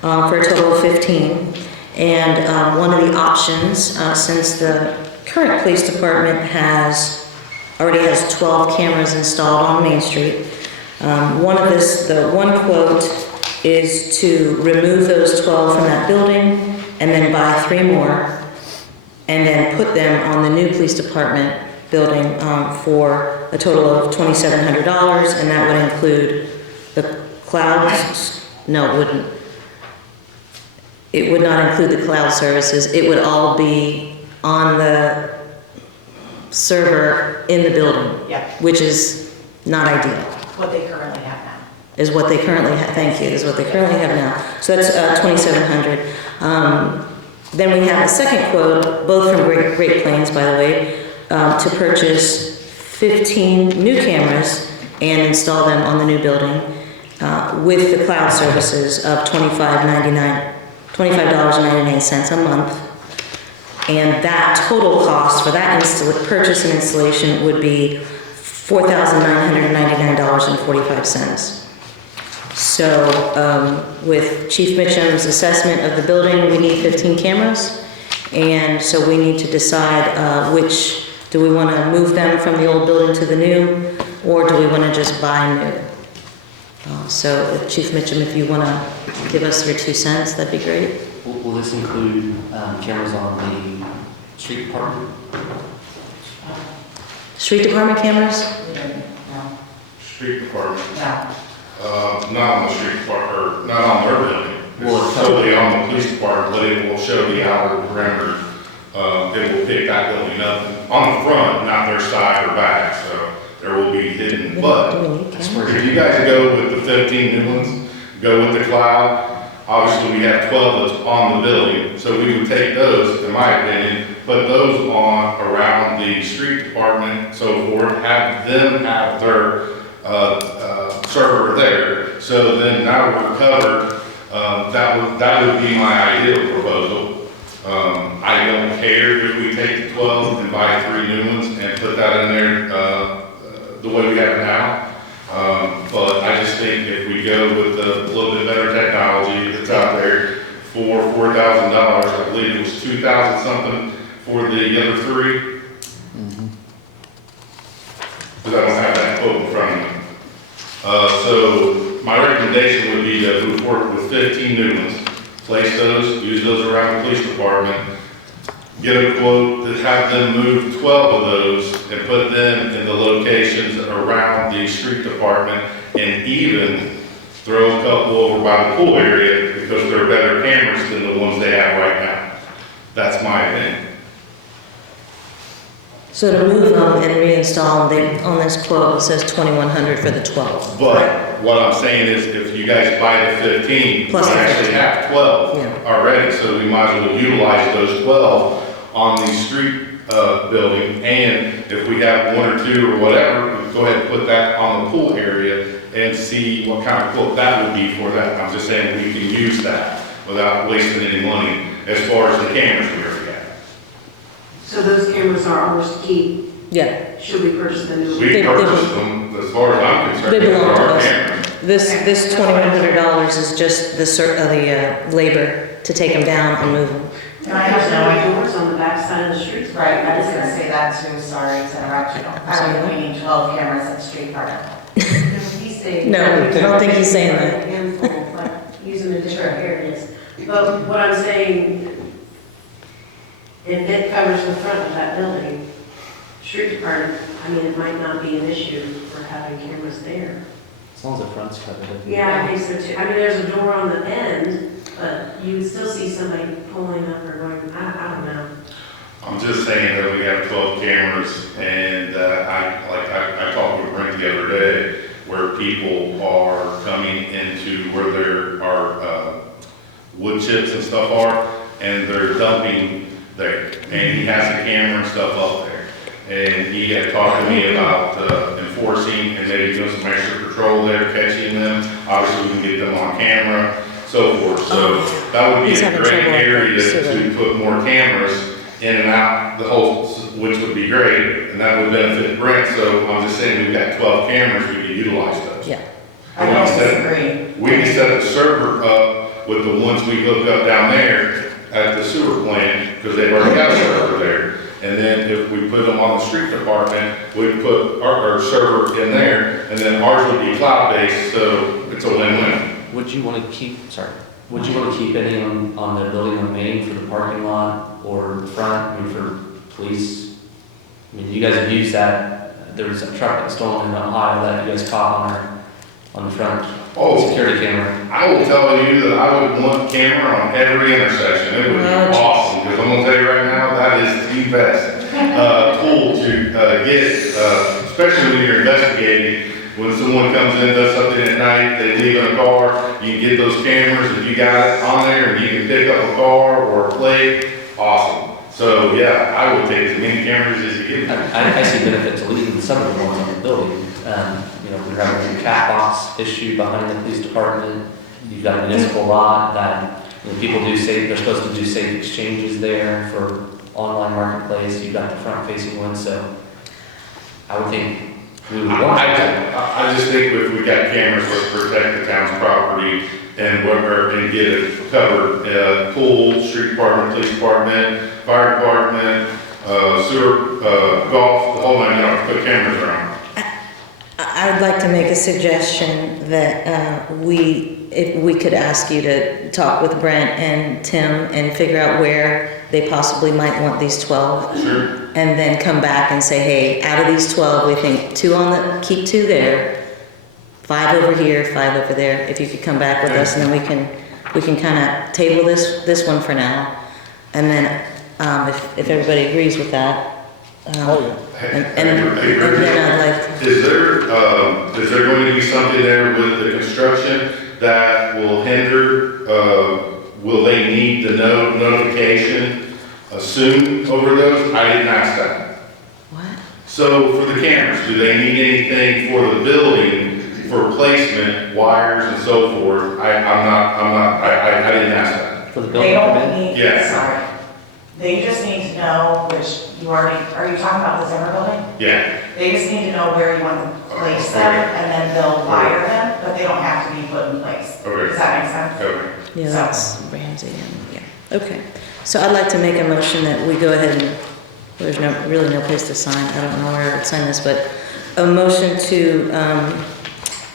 for a total of 15. And one of the options, since the current police department already has 12 cameras installed on Main Street, the one quote is to remove those 12 from that building and then buy 3 more and then put them on the new police department building for a total of $2,700, and that would include the clouds. No, it wouldn't. It would not include the cloud services. It would all be on the server in the building, Yep. which is not ideal. What they currently have now. Is what they currently have. Thank you. Is what they currently have now. So that's $2,700. Then we have a second quote, both from Great Plains, by the way, to purchase 15 new cameras and install them on the new building with the cloud services of $25.99 a month. And that total cost for that purchase and installation would be $4,999.45. So with Chief Mitchum's assessment of the building, we need 15 cameras. And so we need to decide which, do we want to move them from the old building to the new, or do we want to just buy new? So Chief Mitchum, if you want to give us your 2 cents, that'd be great. Will this include cameras on the street department? Street department cameras? Street department, No. not on the street department, or not on their building. Well, It's totally on the police department, but it will show the outer perimeter. It will pick that building up on the front, not their side or back, so there will be hidden. But Do we need cameras? if you guys go with the 15 new ones, go with the cloud, obviously we have 12 that's on the building, so we would take those, in my opinion, put those on around the street department, so forth, have them have their server there. So then now we're covered that would be my ideal proposal. I don't care if we take the 12 and buy 3 new ones and put that in there, the way we have it now. But I just think if we go with a little bit better technology that's out there for $4,000, I believe it was 2,000 something for the other 3. Because I don't have that quote in front of me. So my recommendation would be to move forward with 15 new ones. Place those, use those around the police department, get a quote to have them move 12 of those and put them in the locations around the street department, and even throw a couple over by the pool area because they're better cameras than the ones they have right now. That's my opinion. So to move them and reinstall them, on this quote, it says $2,100 for the 12. But what I'm saying is, if you guys buy the 15, we Plus the actually 15. have 12 Yeah. already, so we might as well utilize those 12 on the street building. And if we have 1 or 2 or whatever, we can go ahead and put that on the pool area and see what kind of quote that would be for that. I'm just saying we can use that without wasting any money as far as the cameras we already have. So those cameras are ours to keep, Yeah, should we purchase the new? We purchased them, as far as I'm concerned, They belong they're to our us. cameras. this $2,100 is just the labor to take them down and move them. And I have no idea. Doors on the back side of the street. Right, I was gonna say that too, sorry to interrupt you. I don't think we need 12 cameras at the street park. He's saying. No, I don't think he's saying that. A handful, but use them in different areas. But what I'm saying, if it covers the front of that building, street department, I mean, it might not be an issue for having cameras there. As long as the front's covered. Yeah, I think so too. I mean, there's a door on the end, but you would still see somebody pulling up or going, I don't know. I'm just saying that we have 12 cameras, and I talked with Brent the other day, where people are coming into where there are wood chips and stuff are, and they're dumping there, and he has a camera and stuff up there. And he had talked to me about enforcing and maybe doing some extra patrol there, catching them. Obviously, we can get them on camera, so forth. So that would be He's a having great trouble area so to put more cameras in and out the whole, which would be great, and that would benefit Brent. So I'm just saying, we've got 12 cameras, we could utilize those. Yeah. I don't disagree. We can set the server up with the ones we hook up down there at the sewer plant, because they've already got a server there. And then if we put them on the street department, we put our server in there, and then ours would be cloud-based, so it's a win-win. Would you want to keep any on the building on Main for the parking lot or the front, I mean, for police? I mean, you guys have used that, there was a truck that was stolen in Ohio that you guys caught on the front security camera. I will tell you that I would want camera on every intersection. It would be awesome, because I'm gonna tell you right now, that is the best tool to get, especially when you're investigating. When someone comes in, does something at night, they leave in a car, you can get those cameras, if you got it on there, and you can pick up a car or a plate, awesome. So, yeah, I would take as many cameras as you get. I see benefit to leaving some of the ones on the building. You know, we're having a cat box issue behind the police department. You've got a municipal lot that, you know, people do safe, they're supposed to do safe exchanges there for online marketplace. You've got the front facing one, so I would think we would want to. I just think if we got cameras, let's protect the town's property and get it covered. Pool, street department, police department, fire department, sewer, golf, the whole nine yards, put cameras around. I would like to make a suggestion that if we could ask you to talk with Brent and Tim and figure out where they possibly might want these 12. Sure. And then come back and say, hey, out of these 12, we think keep 2 there, 5 over here, 5 over there. If you could come back with us, and then we can kind of table this one for now. And then if everybody agrees with that. And then I'd like. Is there going to be something there with the construction that will hinder, will they need the notification soon over those? I didn't ask that. What? So for the cameras, do they need anything for the building for placement, wires and so forth, I didn't ask that. For the They building don't permit? need, Yeah. sorry. They just need to know, which you already, are you talking about the Zimmer building? Yeah, They just need to know where you want to place them, and then they'll wire them, but they don't have to be put in place. Okay. Does that make sense? okay. Yeah, So- that's Ramsey, and, yeah, okay. So I'd like to make a motion that we go ahead and, there's really no place to sign, I don't know where I would sign this, but a motion to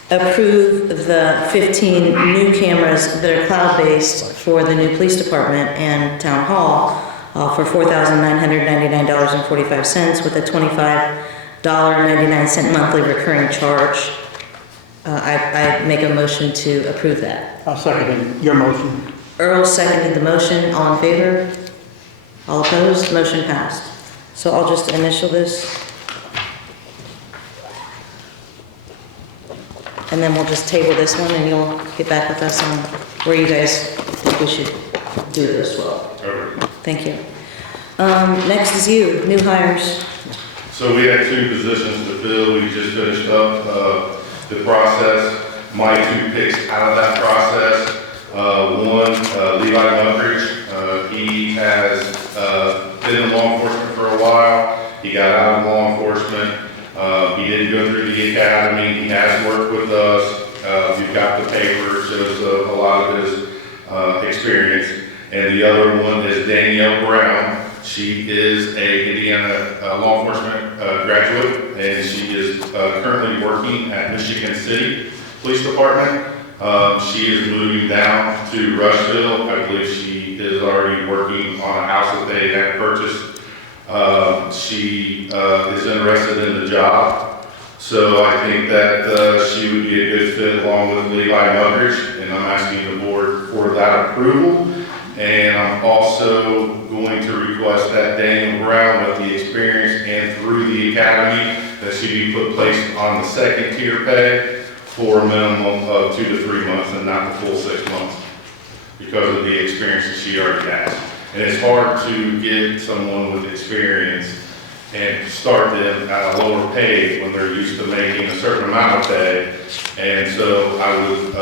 approve the 15 new cameras that are cloud-based for the new police department and town hall for $4,999.45 with a $25.99 monthly recurring charge. I make a motion to approve that. I'll second your motion. Earl seconded the motion. All in favor? All opposed? Motion passed. So I'll just initial this. And then we'll just table this one and you'll get back with us on where you guys think we should do this well. Okay. Thank you. Next is you, new hires. So we had 2 positions to fill, we just finished up the process. My 2 picks out of that process, one, Levi Muckridge. He has been in law enforcement for a while. He got out of law enforcement. He didn't go through the academy. He has worked with us. We've got the paper, shows a lot of his experience. And the other one is Danielle Brown. She is a Indiana law enforcement graduate, and she is currently working at Michigan City Police Department. She is moving down to Rushville. I believe she is already working on a house that they have purchased. She is interested in the job, so I think that she would be a good fit along with Levi Muckridge, and I'm asking the board for that approval. And I'm also going to request that Daniel Brown, with the experience and through the academy, that she be placed on the 2nd tier pay for a minimum of 2 to 3 months and not the full 6 months because of the experience that she already has. And it's hard to get someone with experience and start them at a lower pay when they're used to making a certain amount of pay. And so I would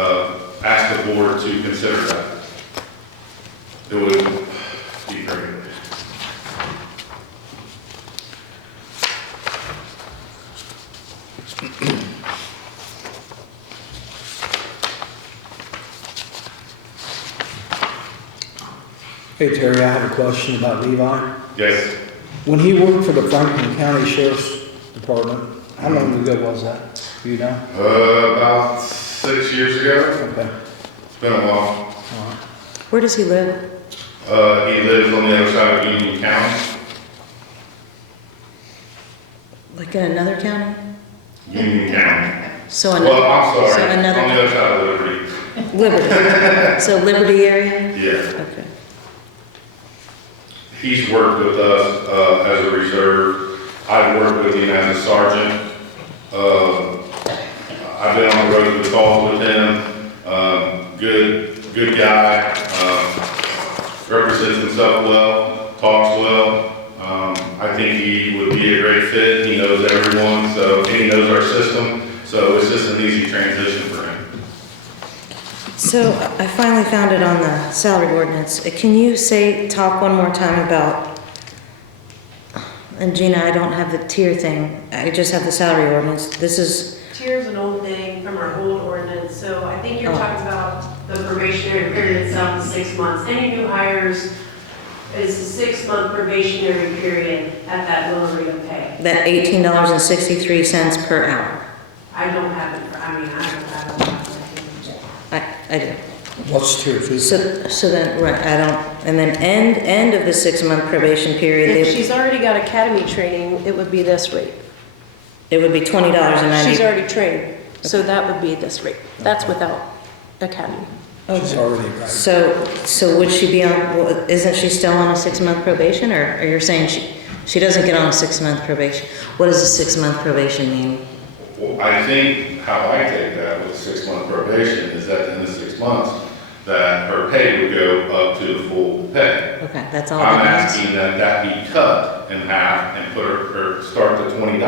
ask the board to consider that. It would be great. Hey Terry, I have a question about Levi. Yes, When he worked for the Franklin County Sheriff's Department, how long ago was that? Do you know? about 6 years ago. Okay. It's been a while. All right. Where does he live? He lives on the other side of Union County. Like in another county? Union County. So Well, another, I'm sorry, so on the another, other side of Liberty. Liberty. So Liberty area? Yeah. Okay. He's worked with us as a reserve. I've worked with him as a sergeant. I've been on the road with calls with him. Good guy. Represents himself well, talks well. I think he would be a great fit. He knows everyone, so and he knows our system. So it's just an easy transition for him. So I finally found it on the salary ordinance. Can you talk one more time about, and Gina, I don't have the tier thing. I just have the salary ordinance. This is, Tier's an old thing from our old ordinance, so I think you're Oh. talking about the probationary period itself, the 6 months. Any new hires is a 6-month probationary period at that lower rate of pay. that $18.63 per hour. I don't have it, I don't have it. I do. What's tier 2? So then, right, I don't, and then end of the 6-month probation period, If she's already got academy training, it would be this rate. it would be $20.90. She's already trained, so that would be this rate. That's without academy. She's already right. So would she be on, well, isn't she still on a 6-month probation, or you're saying she doesn't get on a 6-month probation? What does a 6-month probation mean? Well, I think how I take that with 6-month probation is at the end of 6 months, that her pay would go up to the full pay. Okay, that's all I'm that asking that be cut in half and put her start to $20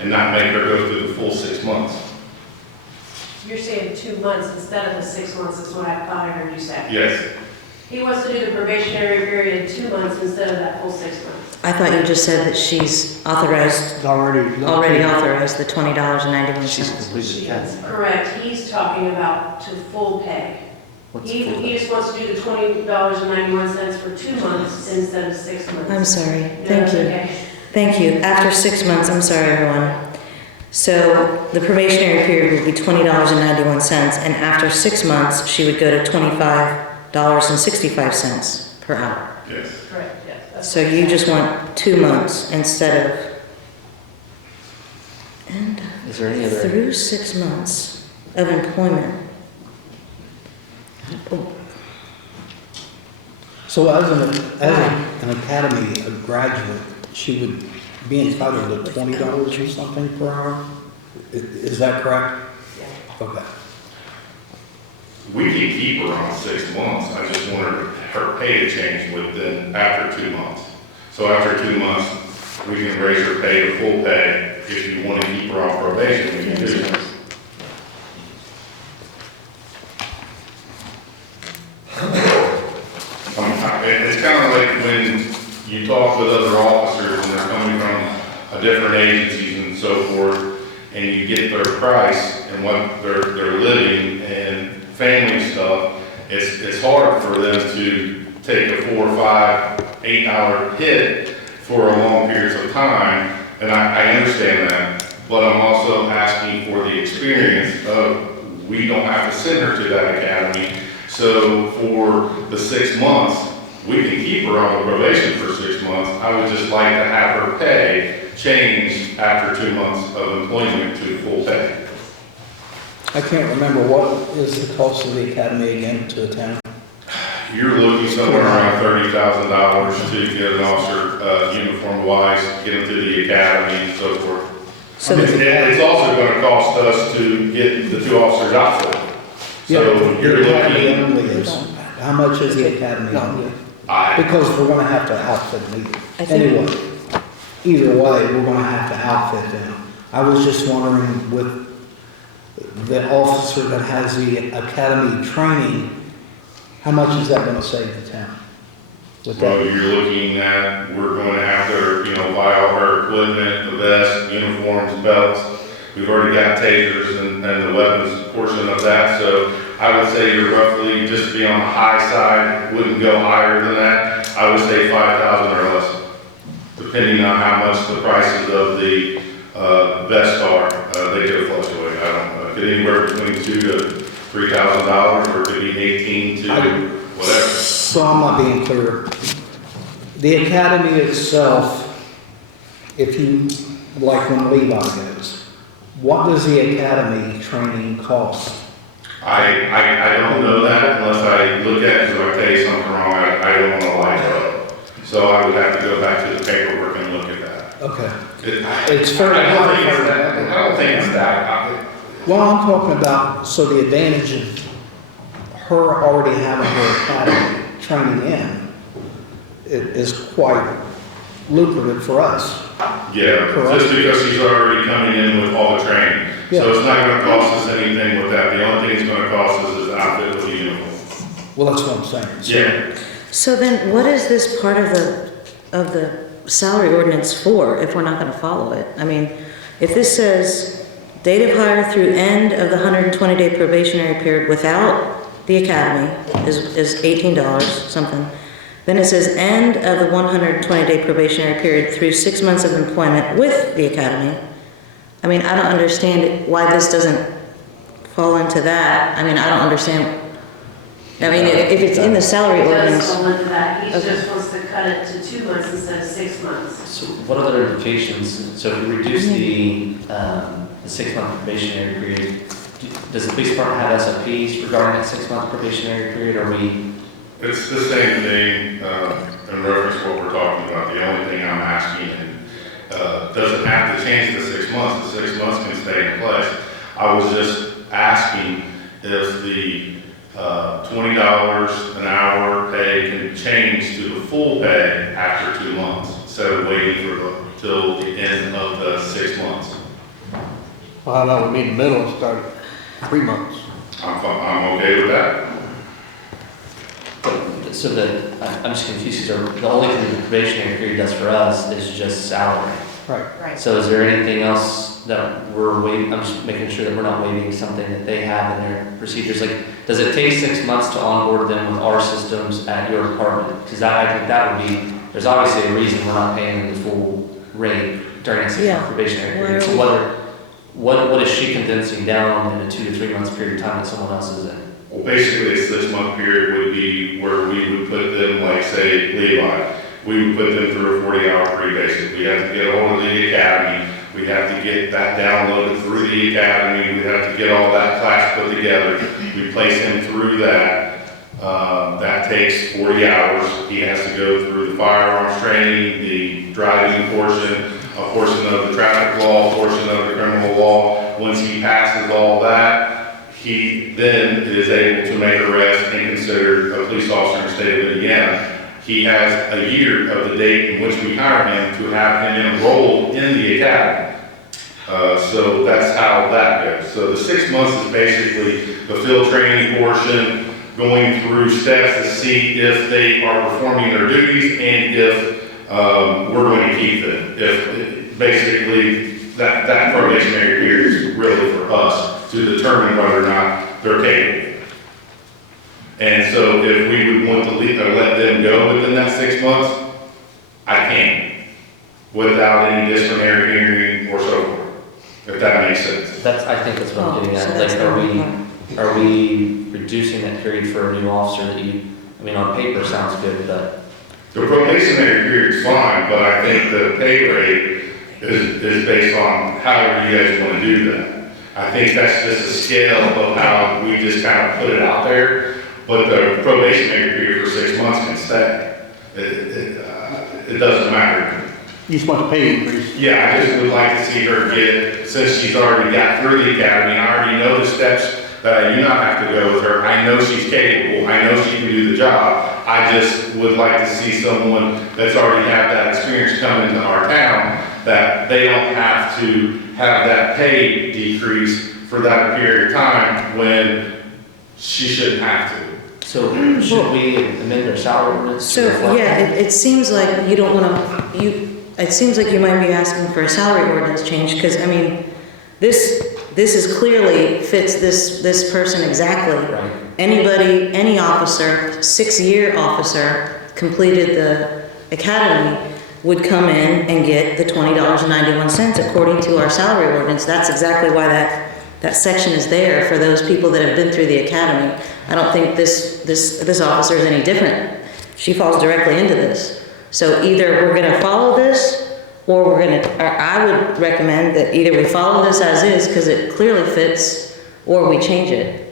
and not make her go through the full 6 months. You're saying 2 months instead of the 6 months is what I thought I heard you say. Yes, He wants to do the probationary period 2 months instead of that full 6 months. I thought you just said that she's authorized, It's already. already authorized the $20.91. She's completed the task. Correct, he's talking about to full pay. What's He, full he just wants to do the $20.91 for 2 months instead of 6 months. I'm sorry, No, thank it's you. okay. Thank you. After 6 months, I'm sorry, everyone. So the probationary period would be $20.91, and after 6 months, she would go to $25.65 per hour. yes. Correct, yes. that's So what you I'm just saying. want 2 months instead of, and Is there any other? through 6 months of employment. So as an academy graduate, she would be entitled to $20 or something per hour? Is that correct? Yeah. Okay. We can keep her on 6 months, I just wanted her pay to change within, after 2 months. So after 2 months, we can raise her pay to full pay. If you want to keep her on probation, we can do that. It's kind of like when you talk with other officers and they're coming from different agencies and so forth, and you get their price and what they're living and family stuff, it's hard for them to take a 4, 5, 8 hour hit for a long periods of time, and I understand that, but I'm also asking for the experience of, we don't have to send her to that academy, so for the 6 months, we can keep her on probation for 6 months. I would just like to have her pay change after 2 months of employment to full pay. I can't remember, what is the cost of the academy again to attend? You're looking somewhere around $30,000 to get an officer, uniform wise, get them to the academy and so forth. So It's also gonna cost us to get the 2 officers outfitted. So Yeah, you're the academy looking, only is, how much is the academy only? I, Because we're gonna have to outfit I them. think- Anyway, either way, we're gonna have to outfit them. I was just wondering, with the officer that has the academy training, how much is that gonna save the town? With well, that, you're looking at, we're gonna have to, buy all her equipment, the vest, uniforms, belts. We've already got tasers and the weapons portion of that, so I would say you're roughly, just to be on the high side, wouldn't go higher than that. I would say 5,000 or less, depending on how much the prices of the vest are. They could fluctuate, I don't know, it could anywhere between $2,000 to $3,000, or it could be 18 to whatever. so I'm not being clear. The academy itself, if you, like when Levi goes, what does the academy training cost? I don't know that unless I look at it, because if I tell you something wrong, I don't want to lie to it. So I would have to go back to the paperwork and look at that. Okay. It's fair. I don't think it's that. Well, I'm talking about, so the advantage of her already having her academy training in is quite lucrative for us. Yeah, Correct. just because she's already coming in with all the training. Yeah. So it's not gonna cost us anything with that. The only thing it's gonna cost us is the outfit with the uniform. Well, that's what I'm saying. So- Yeah. So then what is this part of the salary ordinance for if we're not gonna follow it? I mean, if this says date of hire through end of the 120-day probationary period without the academy is $18 something. Then it says end of the 120-day probationary period through 6 months of employment with the academy. I mean, I don't understand why this doesn't fall into that. I mean, I don't understand. I mean, if it's in the salary He does ordinance. fall into that, he Okay. just wants to cut it to 2 months instead of 6 months. So what other implications, so if we reduce the 6-month probationary period, does the police department have SOPs regarding that 6-month probationary period, or we? It's the same thing, in reference to what we're talking about. The only thing I'm asking, doesn't have to change the 6 months. The 6 months can stay in place. I was just asking if the $20 an hour pay can change to the full pay after 2 months, instead of waiting till the end of the 6 months. Well, how about we meet in the middle and start 3 months. I'm okay with that. So I'm just confused, because the only thing the probationary period does for us is just salary. Right. Right. So is there anything else that we're waiving? I'm just making sure that we're not waiving something that they have in their procedures. Like, does it take 6 months to onboard them with our systems at your department? Because I think that would be, there's obviously a reason we're not paying them the full rate during a 6 month probationary period. So what is she condensing down in a 2 to 3 months period of time that someone else is in? Well, basically, a 6 month period would be where we would put them, like, say, Levi. We would put them through a 40-hour pre-basic. We have to get a hold of the academy. We have to get that downloaded through the academy. We have to get all that class put together. We place him through that. That takes 40 hours. He has to go through the firearms training, the driving portion, a portion of the traffic law, a portion of the criminal law. Once he passes all that, he then is able to make arrest and considered a police officer in the state of Indiana. He has a year of the date in which we hire him to have him enrolled in the academy. So that's how that goes. So the 6 months is basically the field training portion, going through steps to see if they are performing their duties and if we're going to keep them. If basically that probationary period is really for us to determine whether or not they're capable. And so if we would want to let them go within that 6 months, I can, without any disciplinary hearing or so forth, if that makes sense. I think that's what I'm getting at. Like, are we reducing that period for a new officer that on paper sounds good, but. The probationary period is fine, but I think the pay rate is based on however you guys want to do that. I think that's just a scale of how we just kind of put it out there. But the probationary period for 6 months can stay. It doesn't matter. You just want the pay increase? Yeah, I just would like to see her get, since she's already got through the academy, I already know the steps that I do not have to go with her. I know she's capable. I know she can do the job. I just would like to see someone that's already had that experience come into our town, that they don't have to have that pay decrease for that period of time when she shouldn't have to. So should we amend our salary ordinance? So, yeah, it seems like you don't want to, it seems like you might be asking for a salary ordinance change, because, this is clearly fits this person exactly. Right. Anybody, any officer, 6-year officer, completed the academy, would come in and get the $20.91 according to our salary ordinance. That's exactly why that section is there for those people that have been through the academy. I don't think this officer is any different. She falls directly into this. So either we're gonna follow this, or I would recommend that either we follow this as is, because it clearly fits, or we change it.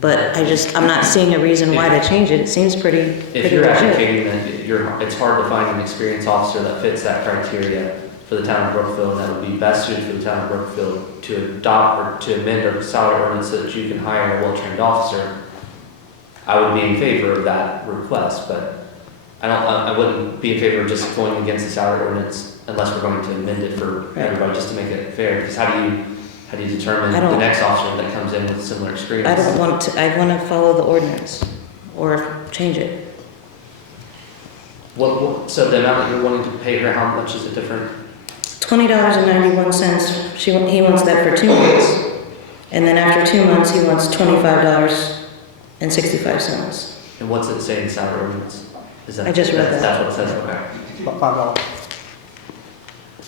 But I'm not seeing a reason why to change it. It seems pretty If you're legit. advocating that it's hard to find an experienced officer that fits that criteria for the town of Brookville, and that would be best suited for the town of Brookville to adopt or to amend our salary ordinance so that you can hire a well-trained officer, I would be in favor of that request. But I wouldn't be in favor of just going against the salary ordinance unless we're going to amend it for everybody, just to make it fair. Because how do you determine the next officer that comes in with similar experience? I want to follow the ordinance or change it. So the amount that you're wanting to pay her, how much is it different? $20.91. He wants that for 2 months. And then after 2 months, he wants $25.65. And what's it say in the salary ordinance? I just read that. That's what it says, okay. About $5.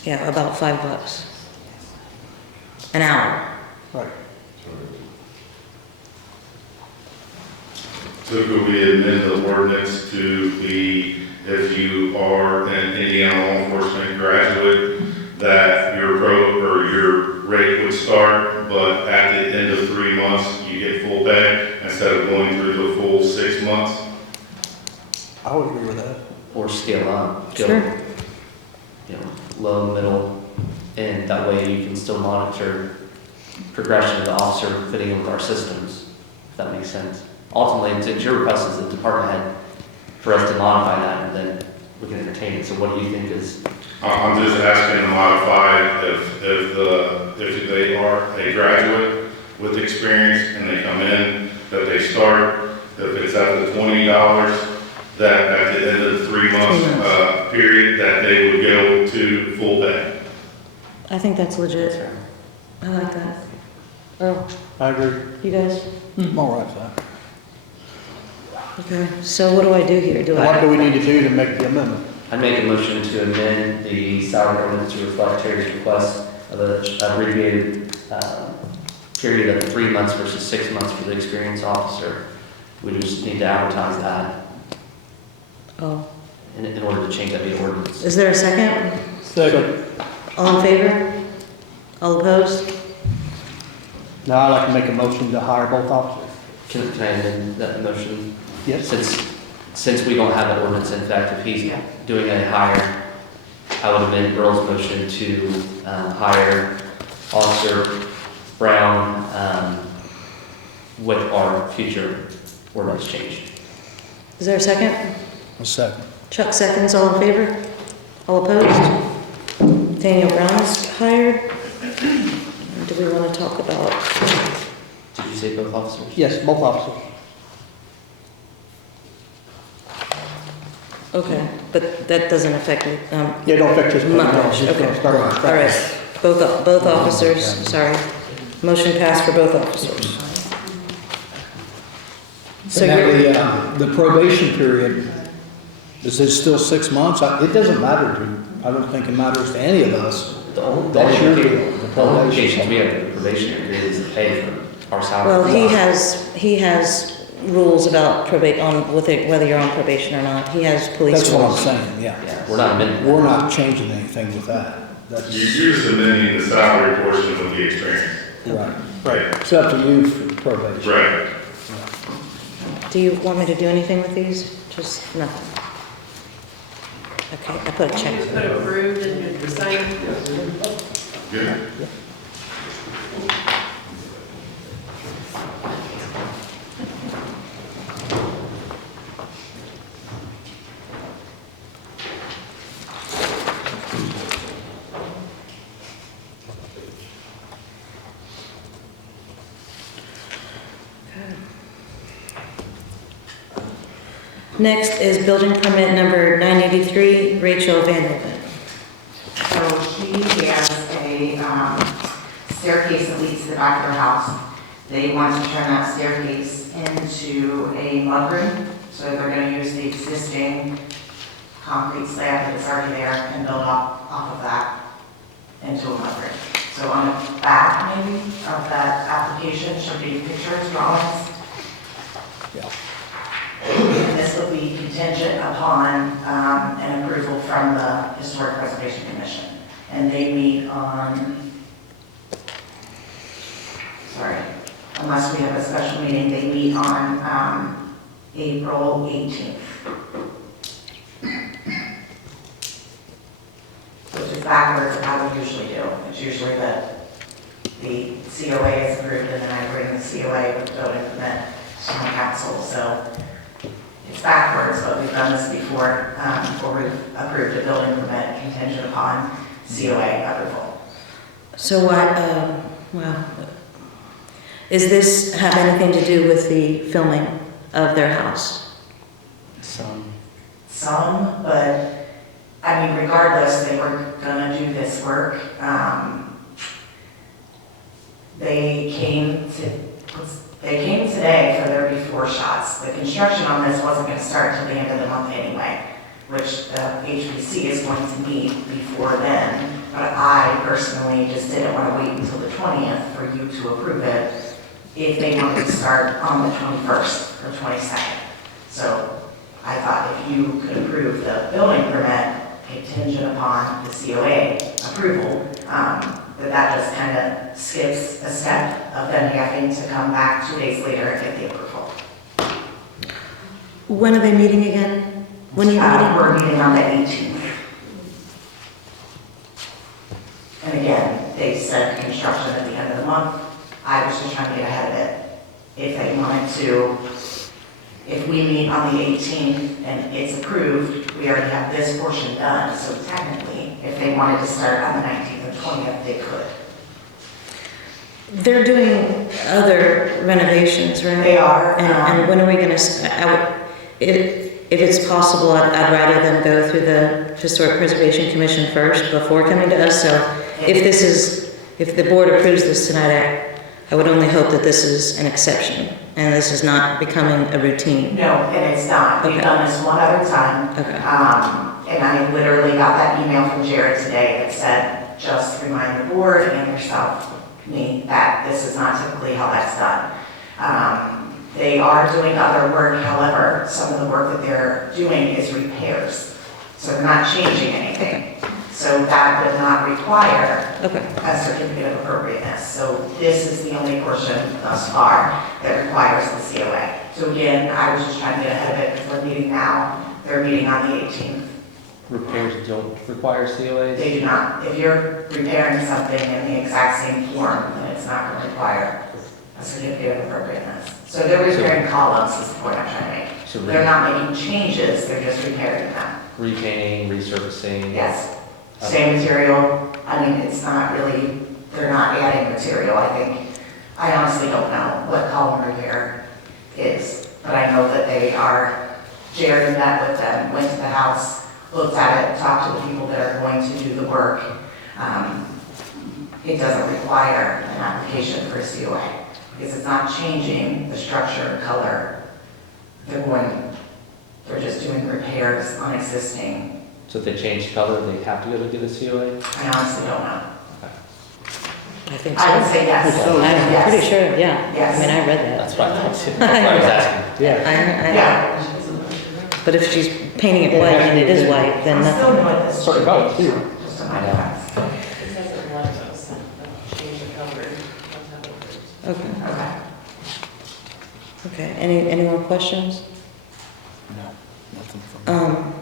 Yeah, about $5 an hour. Right. So could we amend the ordinance to be, if you are an Indiana law enforcement graduate, that your rate would start, but at the end of 3 months, you get full pay instead of going through the full 6 months? I would agree with that. Or scale up. Sure. Low, middle, and that way you can still monitor progression of the officer fitting in with our systems, if that makes sense. Ultimately, it's your request as the department head for us to modify that, and then we can entertain it. So what do you think is? I'm just asking to modify if they are a graduate, with experience and they come in, that they start, if it's at the $20, that at the end of the 3 month period, that they would go to full pay. I think that's legit. I like that. Earl, I agree. you guys? I'm all right with that. Okay, so what do I do here? What do we need to do to make the amendment? I make a motion to amend the salary ordinance to reflect Terry's request of a abbreviated period of 3 months versus 6 months for the experienced officer. We just need to advertise that Oh, in order to change that via ordinance. is there a second? Second. All in favor? All opposed? Now I'd like to make a motion to hire both officers. Can I amend that motion? Yes. Since we don't have an ordinance in effect, if he's doing a hire, I would amend Earl's motion to hire Officer Brown with our future ordinance change. Is there a second? A second. Chuck seconds, all in favor? All opposed? Daniel Brown is hired. Do we want to talk about, Did you say both officers? Yes, both officers. okay, but that doesn't affect me. Yeah, don't affect this. Much, okay. All right, both officers, sorry. Motion passed for both officers. So Now, you're, the probation period, is it still 6 months? It doesn't matter to, I don't think it matters to any of us. The only That's your deal, the implications probation. we have in the probationary period is the pay for our salary. well, he has rules about probate, whether you're on probation or not. He has police That's what I'm rules. saying, yeah. Yeah, we're not amending that. We're not changing anything with that. That's, You're just amending the salary portion with the experience. right. Right. It's up to you for probation. Right. Do you want me to do anything with these? Just nothing? Okay, I put a check. Just put approved and the same. Good. Next is building permit number 983, Rachel Vanderbilt. So he has a staircase that leads to the back of their house. They want to turn that staircase into a mudroom, so they're going to use the existing concrete slab that's already there and build off of that into a mudroom. So on the back maybe of that application should be pictures, drawings. Yeah. And this will be contingent upon an approval from the Historic Preservation Commission. And they meet on, unless we have a special meeting, they meet on April 18th. Which is backwards of how we usually do. It's usually that the COA is approved and then I bring the COA with the building permit to the council. So it's backwards, but we've done this before, where we've approved a building permit contingent upon COA approval. So does this have anything to do with the filming of their house? Some, but I mean, regardless, they were gonna do this work. They came today for their before shots. The construction on this wasn't gonna start till the end of the month anyway, which the HPC is going to meet before then. But I personally just didn't wanna wait until the 20th for you to approve it if they wanted to start on the 21st or 22nd. So I thought if you could approve the building permit contingent upon the COA approval, that just kind of skips a step of them having to come back 2 days later and get the approval. When are they meeting again? When are you meeting? We're meeting on the 18th. And again, they said construction at the end of the month. I was just trying to get ahead of it. If they wanted to, if we meet on the 18th and it's approved, we already have this portion done. So technically, if they wanted to start on the 19th and 20th, they could. They're doing other renovations, right? They are. And when are we gonna, if it's possible, I'd rather them go through the Historic Preservation Commission first before coming to us. So if the board approves this tonight, I would only hope that this is an exception and this is not becoming a routine. No, and it's not. We've done this one other time. Okay. And I literally got that email from Jared today that said, just remind the board and yourself, me, that this is not typically how that's done. They are doing other work, however, some of the work that they're doing is repairs. So they're not changing anything. So that would not require a certificate of appropriateness. So this is the only portion thus far that requires the COA. So again, I was just trying to get ahead of it because we're meeting now. They're meeting on the 18th. Repairs don't require COAs? They do not. If you're repairing something in the exact same form, then it's not going to require a certificate of appropriateness. So they're repairing columns is the point I'm trying to make. So They're not making changes, they're just repairing them. repainting, resurfacing? Yes. Same material. I mean, it's not really, they're not adding material, I think. I honestly don't know what column repair is, but I know that they are, Jared met with them, went to the house, looked at it, talked to the people that are going to do the work. It doesn't require an application for a COA because it's not changing the structure, color. They're just doing repairs on existing. So if they change color, they have to go to get a COA? I honestly don't know. I think so. I would say yes. I'm Yes. pretty sure, yeah. Yes. I mean, I read that. That's what I thought too. That's what I was asking. Yeah. But if she's painting it white and it is white, then I'm still nothing. doing this. Certain colors too. Just a I minor know. offense. It doesn't let us change the color. Okay. Okay. Okay, any more questions? No, nothing from me.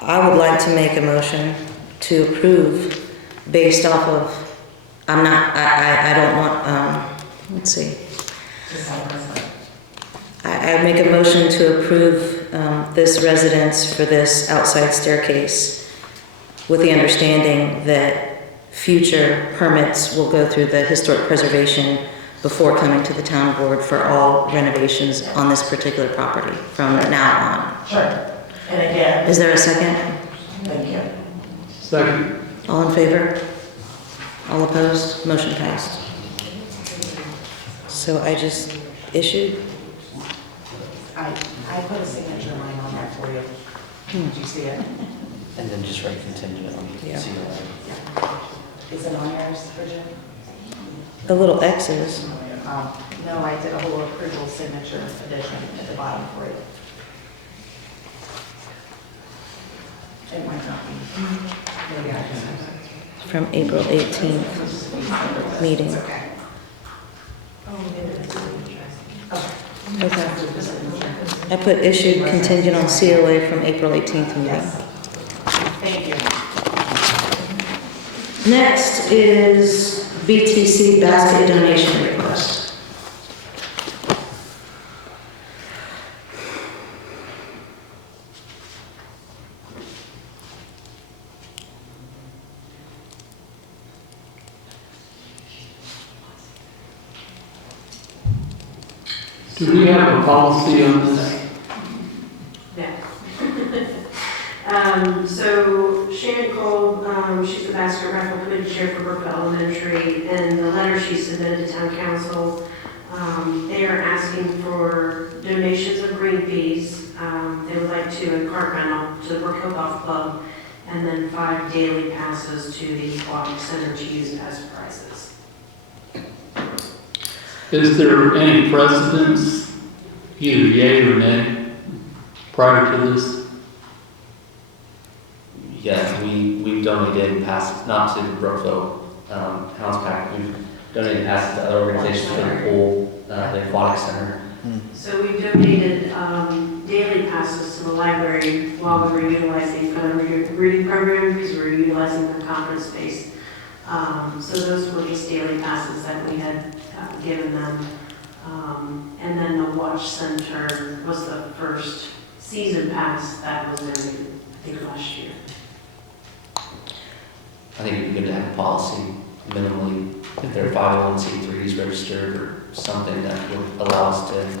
I would like to make a motion to approve based off of, I don't want, let's see. Just like this. I make a motion to approve this residence for this outside staircase with the understanding that future permits will go through the historic preservation before coming to the town board for all renovations on this particular property from now on. Sure. And again, Is there a second? thank you. Second. All in favor? All opposed? Motion passed. So I just issued, I put a signature line on that for you. Did you see it? And then just write contingent on the Yeah. COA. Is it on yours, Bridget? a little X's. No, I did a whole approval signature addition at the bottom for you. It might not be. Maybe I just. From April 18th meeting. Okay. Okay. I put issued contingent on COA from April 18th meeting. Yes. Thank you. Next is BTC basket donation request. Do we have a policy on this? So Shannon Cole, she's the basket raffle committee chair for Brookville Elementary, and the letter she submitted to town council, they are asking for donations of green fees. They would like a cart rental to the Brookville Golf Club, and then 5 daily passes to the aquatic center to use as prizes. Is there any precedence, either yea or nay, prior to this? Yeah, we donated passes, not to the Brookville Hounds Pack, we've donated passes to other organizations for the pool, the aquatic center. So we donated daily passes to the library while we were utilizing for the reading program because we were utilizing the conference space. So those were just daily passes that we had given them. And then the watch center was the first season pass that was in, I think, last year. I think it'd be good to have a policy minimally, if they're 501c3s, trees registered or something that would allow us to,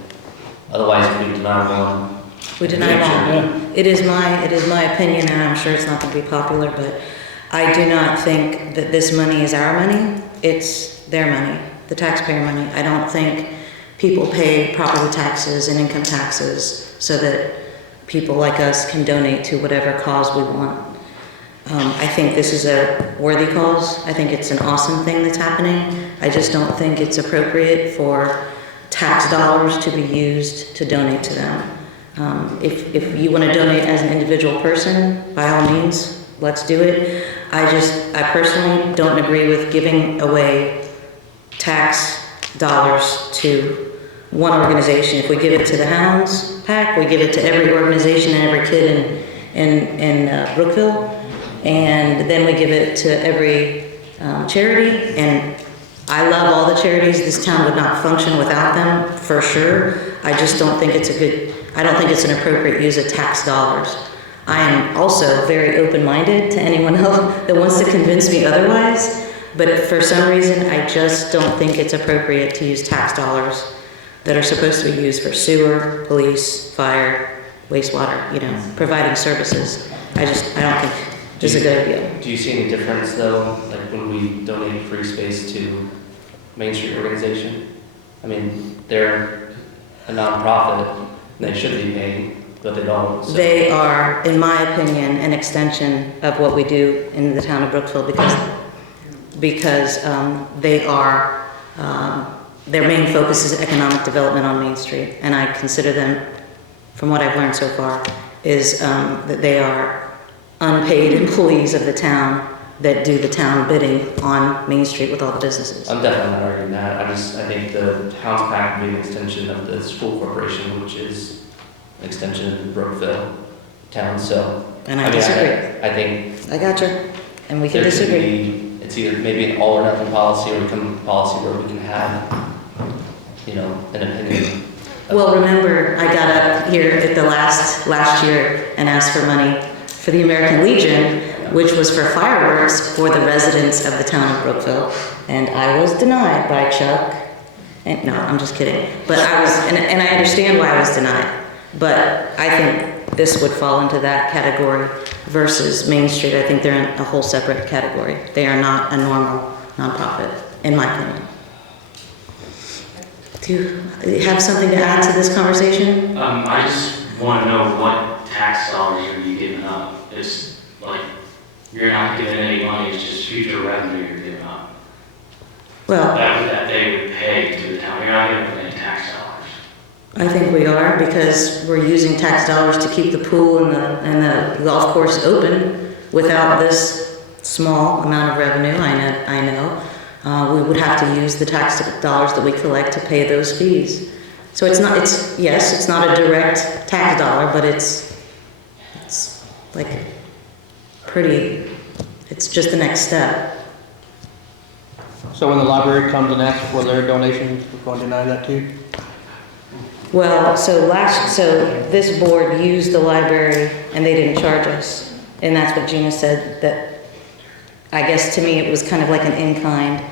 otherwise we deny one. We deny one. It is my opinion, and I'm sure it's not going to be popular, but I do not think that this money is our money. It's their money, the taxpayer money. I don't think people pay property taxes and income taxes so that people like us can donate to whatever cause we want. I think this is a worthy cause. I think it's an awesome thing that's happening. I just don't think it's appropriate for tax dollars to be used to donate to them. If you want to donate as an individual person, by all means, let's do it. I personally don't agree with giving away tax dollars to one organization. If we give it to the Hounds Pack, we give it to every organization and every kid in Brookville, and then we give it to every charity. And I love all the charities. This town would not function without them, for sure. I just don't think I don't think it's an appropriate use of tax dollars. I am also very open-minded to anyone else that wants to convince me otherwise, but for some reason, I just don't think it's appropriate to use tax dollars that are supposed to be used for sewer, police, fire, wastewater, providing services. I don't think this is a good idea. Do you see any difference though, like when we donate free space to Main Street organization? I mean, they're a nonprofit, and they should be paying, but they don't. So. They are, in my opinion, an extension of what we do in the town of Brookville because they are, their main focus is economic development on Main Street, and I consider them, from what I've learned so far, is that they are unpaid employees of the town that do the town bidding on Main Street with all the businesses. I'm definitely not arguing that. I think the Hounds Pack would be an extension of the school corporation, which is an extension of the Brookville town. So, and I disagree. I think I gotcha, and we can disagree. It's either maybe an all or nothing policy, or become a policy where we can have, an opinion. Well, remember, I got up here at the last year and asked for money for the American Legion, which was for fireworks for the residents of the town of Brookville, and I was denied by Chuck. And no, I'm just kidding. But I was, and I understand why I was denied. But I think this would fall into that category versus Main Street. I think they're in a whole separate category. They are not a normal nonprofit, in my opinion. Do you have something to add to this conversation? I just want to know what tax dollars are you giving up? It's like, you're not giving any money, it's just future revenue you're giving up. Well, that they would pay to the town. You're not giving any tax dollars. I think we are, because we're using tax dollars to keep the pool and the golf course open. Without this small amount of revenue, I know, we would have to use the tax dollars that we collect to pay those fees. So it's not a direct tax dollar, but it's like it's just the next step. So when the library comes and asks for their donations, we're going to deny that too? Well, so this board used the library and they didn't charge us. And that's what Gina said, that I guess to me it was kind of like an in-kind.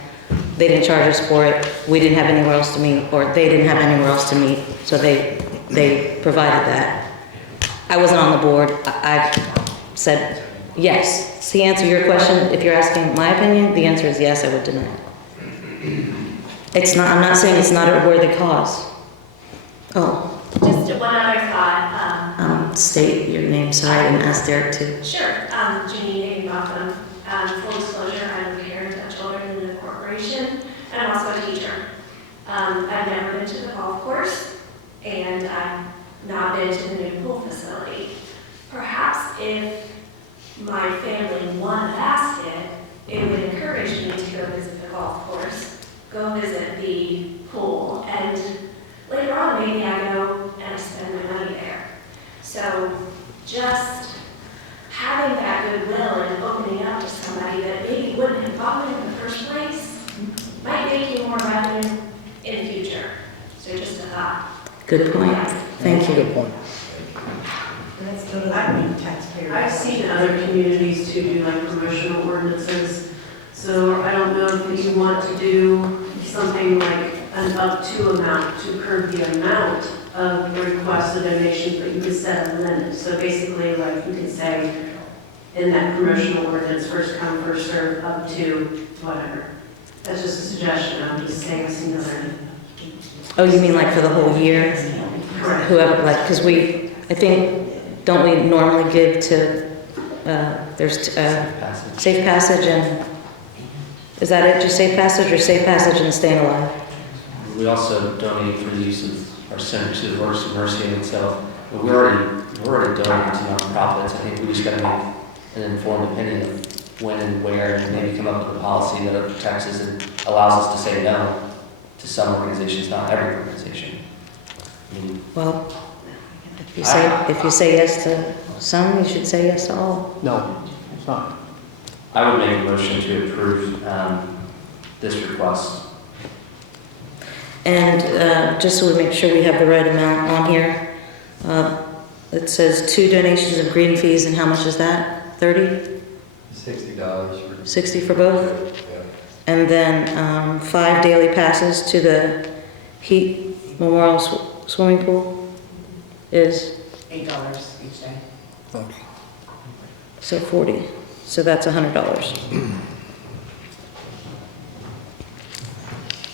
They didn't charge us for it. We didn't have anywhere else to meet, or they didn't have anywhere else to meet. So they provided that. I wasn't on the board. I said yes. To answer your question, if you're asking my opinion, the answer is yes, I would deny it. I'm not saying it's not a worthy cause. Oh. Just one other thought. State your name, so I didn't ask Derek to. Sure. Janine Higginbotham. Full disclosure, I'm a parent of children in the corporation, and I'm also a teacher. I've never been to the golf course, and I've not been to the new pool facility. Perhaps if my family won a basket, it would encourage me to go visit the golf course, go visit the pool, and later on maybe I go and I spend my money there. So just having that goodwill and opening up to somebody that maybe wouldn't have thought of in the first place might make you more revenue in the future. So just a thought. Good point. Thank you. Good point. Let's go to that taxpayer. I've seen other communities too do like promotional ordinances. So I don't know if you want to do something like an up to amount to curb the amount of requested donations, but you could set a limit. So basically, like you could say in that promotional ordinance, first come, first serve, up to whatever. That's just a suggestion. I'm just saying I've seen other. Oh, you mean like for the whole year? Correct. Whoever, like, because I think, don't we normally give to, there's safe passage and, is that it, just safe passage or safe passage and staying alive? We also donate for the use of our center to the Works of Mercy in itself. But we're already donating to nonprofits. I think we just got to make an informed opinion of when and where, and maybe come up with a policy that protects us and allows us to say no to some organizations, not every organization. I mean, Well, if you say yes to some, you should say yes to all. No, it's not. I would make a motion to approve this request. And just so we make sure we have the right amount on here, it says 2 donations of green fees, and how much is that? 30? $60 for. 60 for both? Yeah. And then 5 daily passes to the Heat Memorial Swimming Pool is? $8 each day. So 40. So that's $100.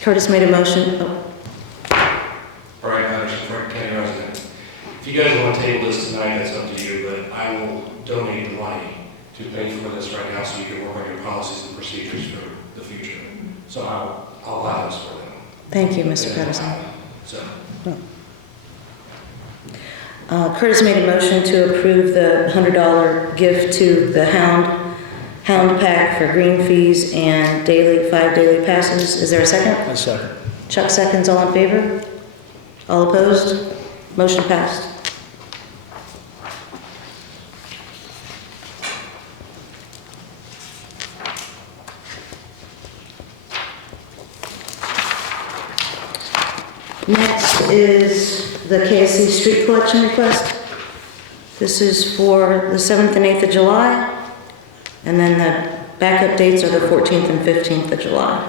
Curtis made a motion. Oh, Brian Patterson, Frank County resident. If you guys want to table this tonight, that's up to you, but I will donate the money to pay for this right now so you can work on your policies and procedures for the future. So I'll allow this for them. thank you, Mr. Patterson. So. Curtis made a motion to approve the $100 gift to the Hound Pack for green fees and 5 daily passes. Is there a second? A second. Chuck seconds. All in favor? All opposed? Motion passed. Next is the KSC street collection request. This is for the 7th and 8th of July, and then the backup dates are the 14th and 15th of July.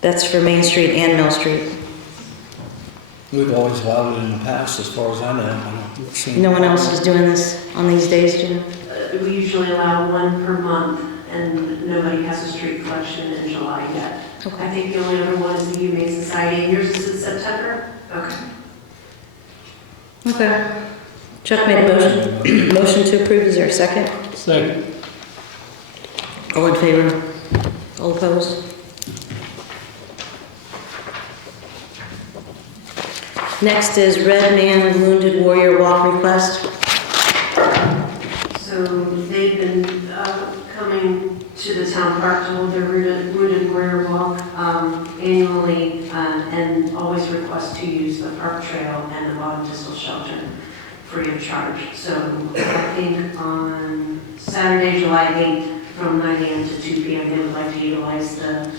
That's for Main Street and Mill Street. We've always allowed it in the past, as far as I know. I don't see. No one else is doing this on these days, Jim? We usually allow 1 per month, and nobody has a street collection in July yet. Okay. I think the only other one is the Humane Society, and yours is in September? Okay. Okay. Chuck made a motion. Motion to approve. Is there a second? Second. All in favor? All opposed? Next is Red Man Wounded Warrior Walk request. So they've been coming to the town park to hold their Wounded Warrior Walk annually and always request to use the park trail and the bottom distal shelter free of charge. So I think on Saturday, July 8th, from 9 a.m. to 2 p.m., they would like to utilize the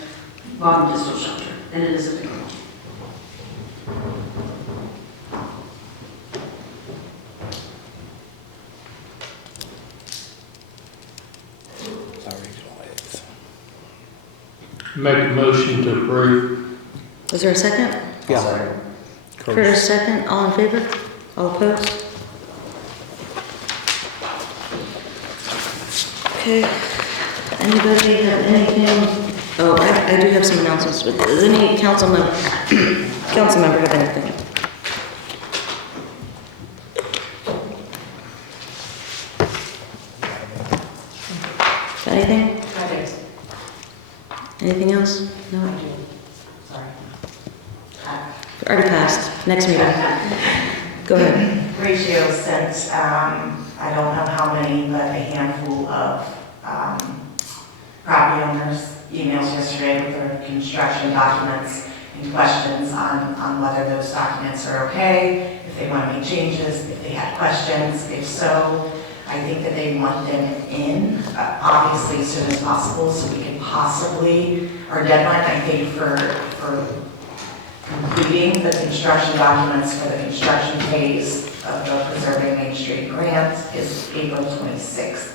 bottom distal shelter, and it is available. Make a motion to approve. Is there a second? Yeah. Curtis, second. All in favor? All opposed? Okay. Anybody have anything? Oh, I do have some announcements. Does any council member have anything? Anything? Anything else? No? Sorry. Already passed. Next meeting. Go ahead. Ratio sent, I don't know how many, but a handful of property owners emails yesterday with their construction documents and questions on whether those documents are okay, if they want to make changes, if they had questions. If so, I think that they want them in, obviously as soon as possible, so we can possibly, our deadline, I think, for completing the construction documents for the construction phase of the Preserving Main Street grant is April 26th.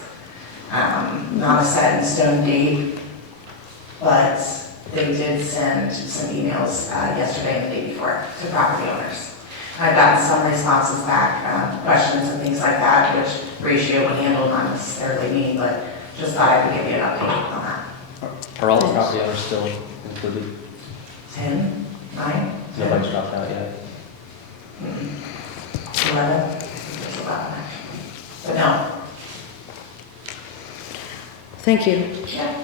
Not a set in stone date, but they did send some emails yesterday and the day before to property owners. I've gotten some responses back, questions and things like that, which Ratio would handle, not necessarily me, but just thought I would give you an update on that. Are all the property owners still included? 10, 9, Nobody's dropped out yet? 11. There's 11 actually. But no. Thank you. Yeah.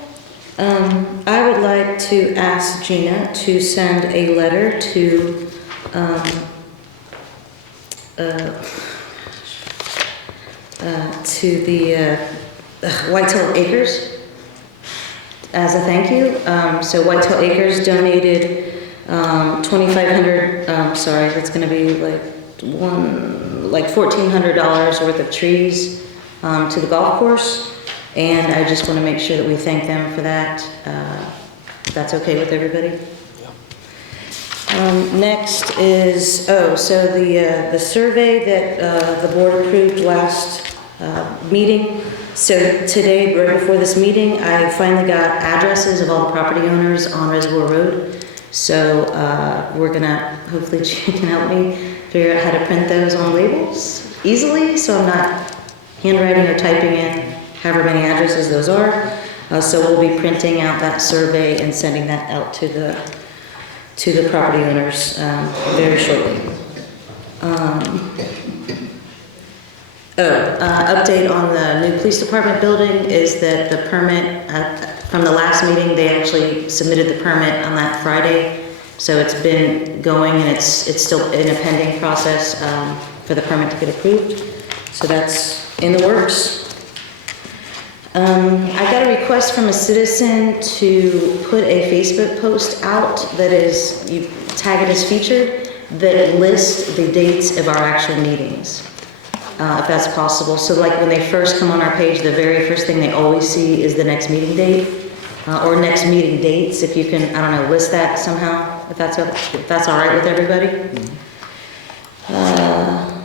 I would like to ask Gina to send a letter to the Whitetail Acres as a thank you. So Whitetail Acres donated $2,500. Sorry, that's going to be like $1,400 worth of trees to the golf course, and I just want to make sure that we thank them for that. If that's okay with everybody. Next is, so the survey that the board approved last meeting. So today, right before this meeting, I finally got addresses of all the property owners on Reservoir Road. So we're gonna, hopefully she can help me figure out how to print those on labels easily, so I'm not handwriting or typing in however many addresses those are. So we'll be printing out that survey and sending that out to the property owners very shortly. Update on the new police department building is that the permit from the last meeting, they actually submitted the permit on that Friday. So it's been going and it's still in a pending process for the permit to get approved. So that's in the works. I got a request from a citizen to put a Facebook post out that is, you tag it as featured, that lists the dates of our actual meetings, if that's possible. So like when they first come on our page, the very first thing they always see is the next meeting date, or next meeting dates, if you can, I don't know, list that somehow, if that's all right with everybody.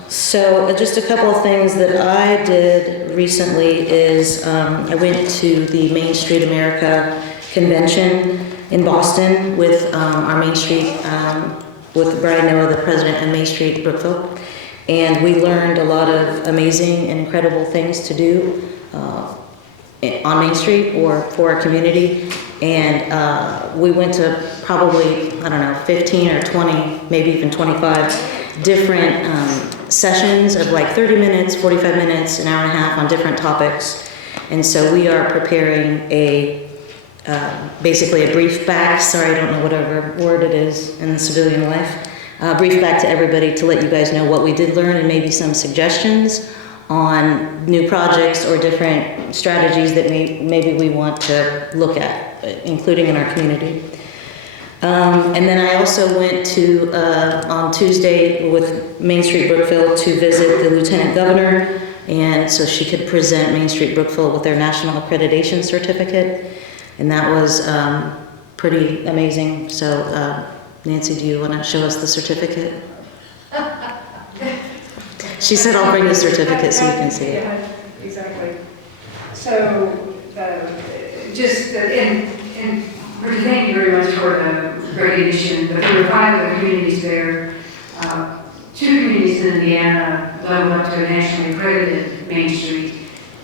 So just a couple of things that I did recently is I went to the Main Street America convention in Boston with our Main Street, with Brian Noah, the president of Main Street Brookville. And we learned a lot of amazing and incredible things to do on Main Street or for our community. And we went to probably, I don't know, 15 or 20, maybe even 25 different sessions of like 30 minutes, 45 minutes, an hour and a half on different topics. And so we are preparing a, basically a brief back, sorry, I don't know whatever word it is in the civilian life, brief back to everybody to let you guys know what we did learn and maybe some suggestions on new projects or different strategies that maybe we want to look at, including in our community. And then I also went to, on Tuesday with Main Street Brookville to visit the Lieutenant Governor, and so she could present Main Street Brookville with their National Accreditation Certificate, and that was pretty amazing. So Nancy, do you want to show us the certificate? She said I'll bring the certificate so you can see it. Yeah, exactly. So Bridget, thank you very much for the recognition, but there were 5 other communities there. 2 communities in Indiana leveled up to a nationally accredited Main Street,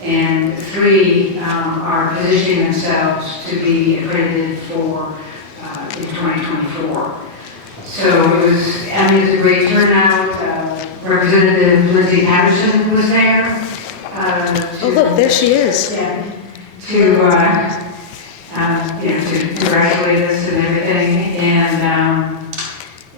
and 3 are positioning themselves to be accredited for in 2024. So it was a great turnout. Representative Lindsay Patterson was there. Oh look, there she is. Yeah, to congratulate us and everything, and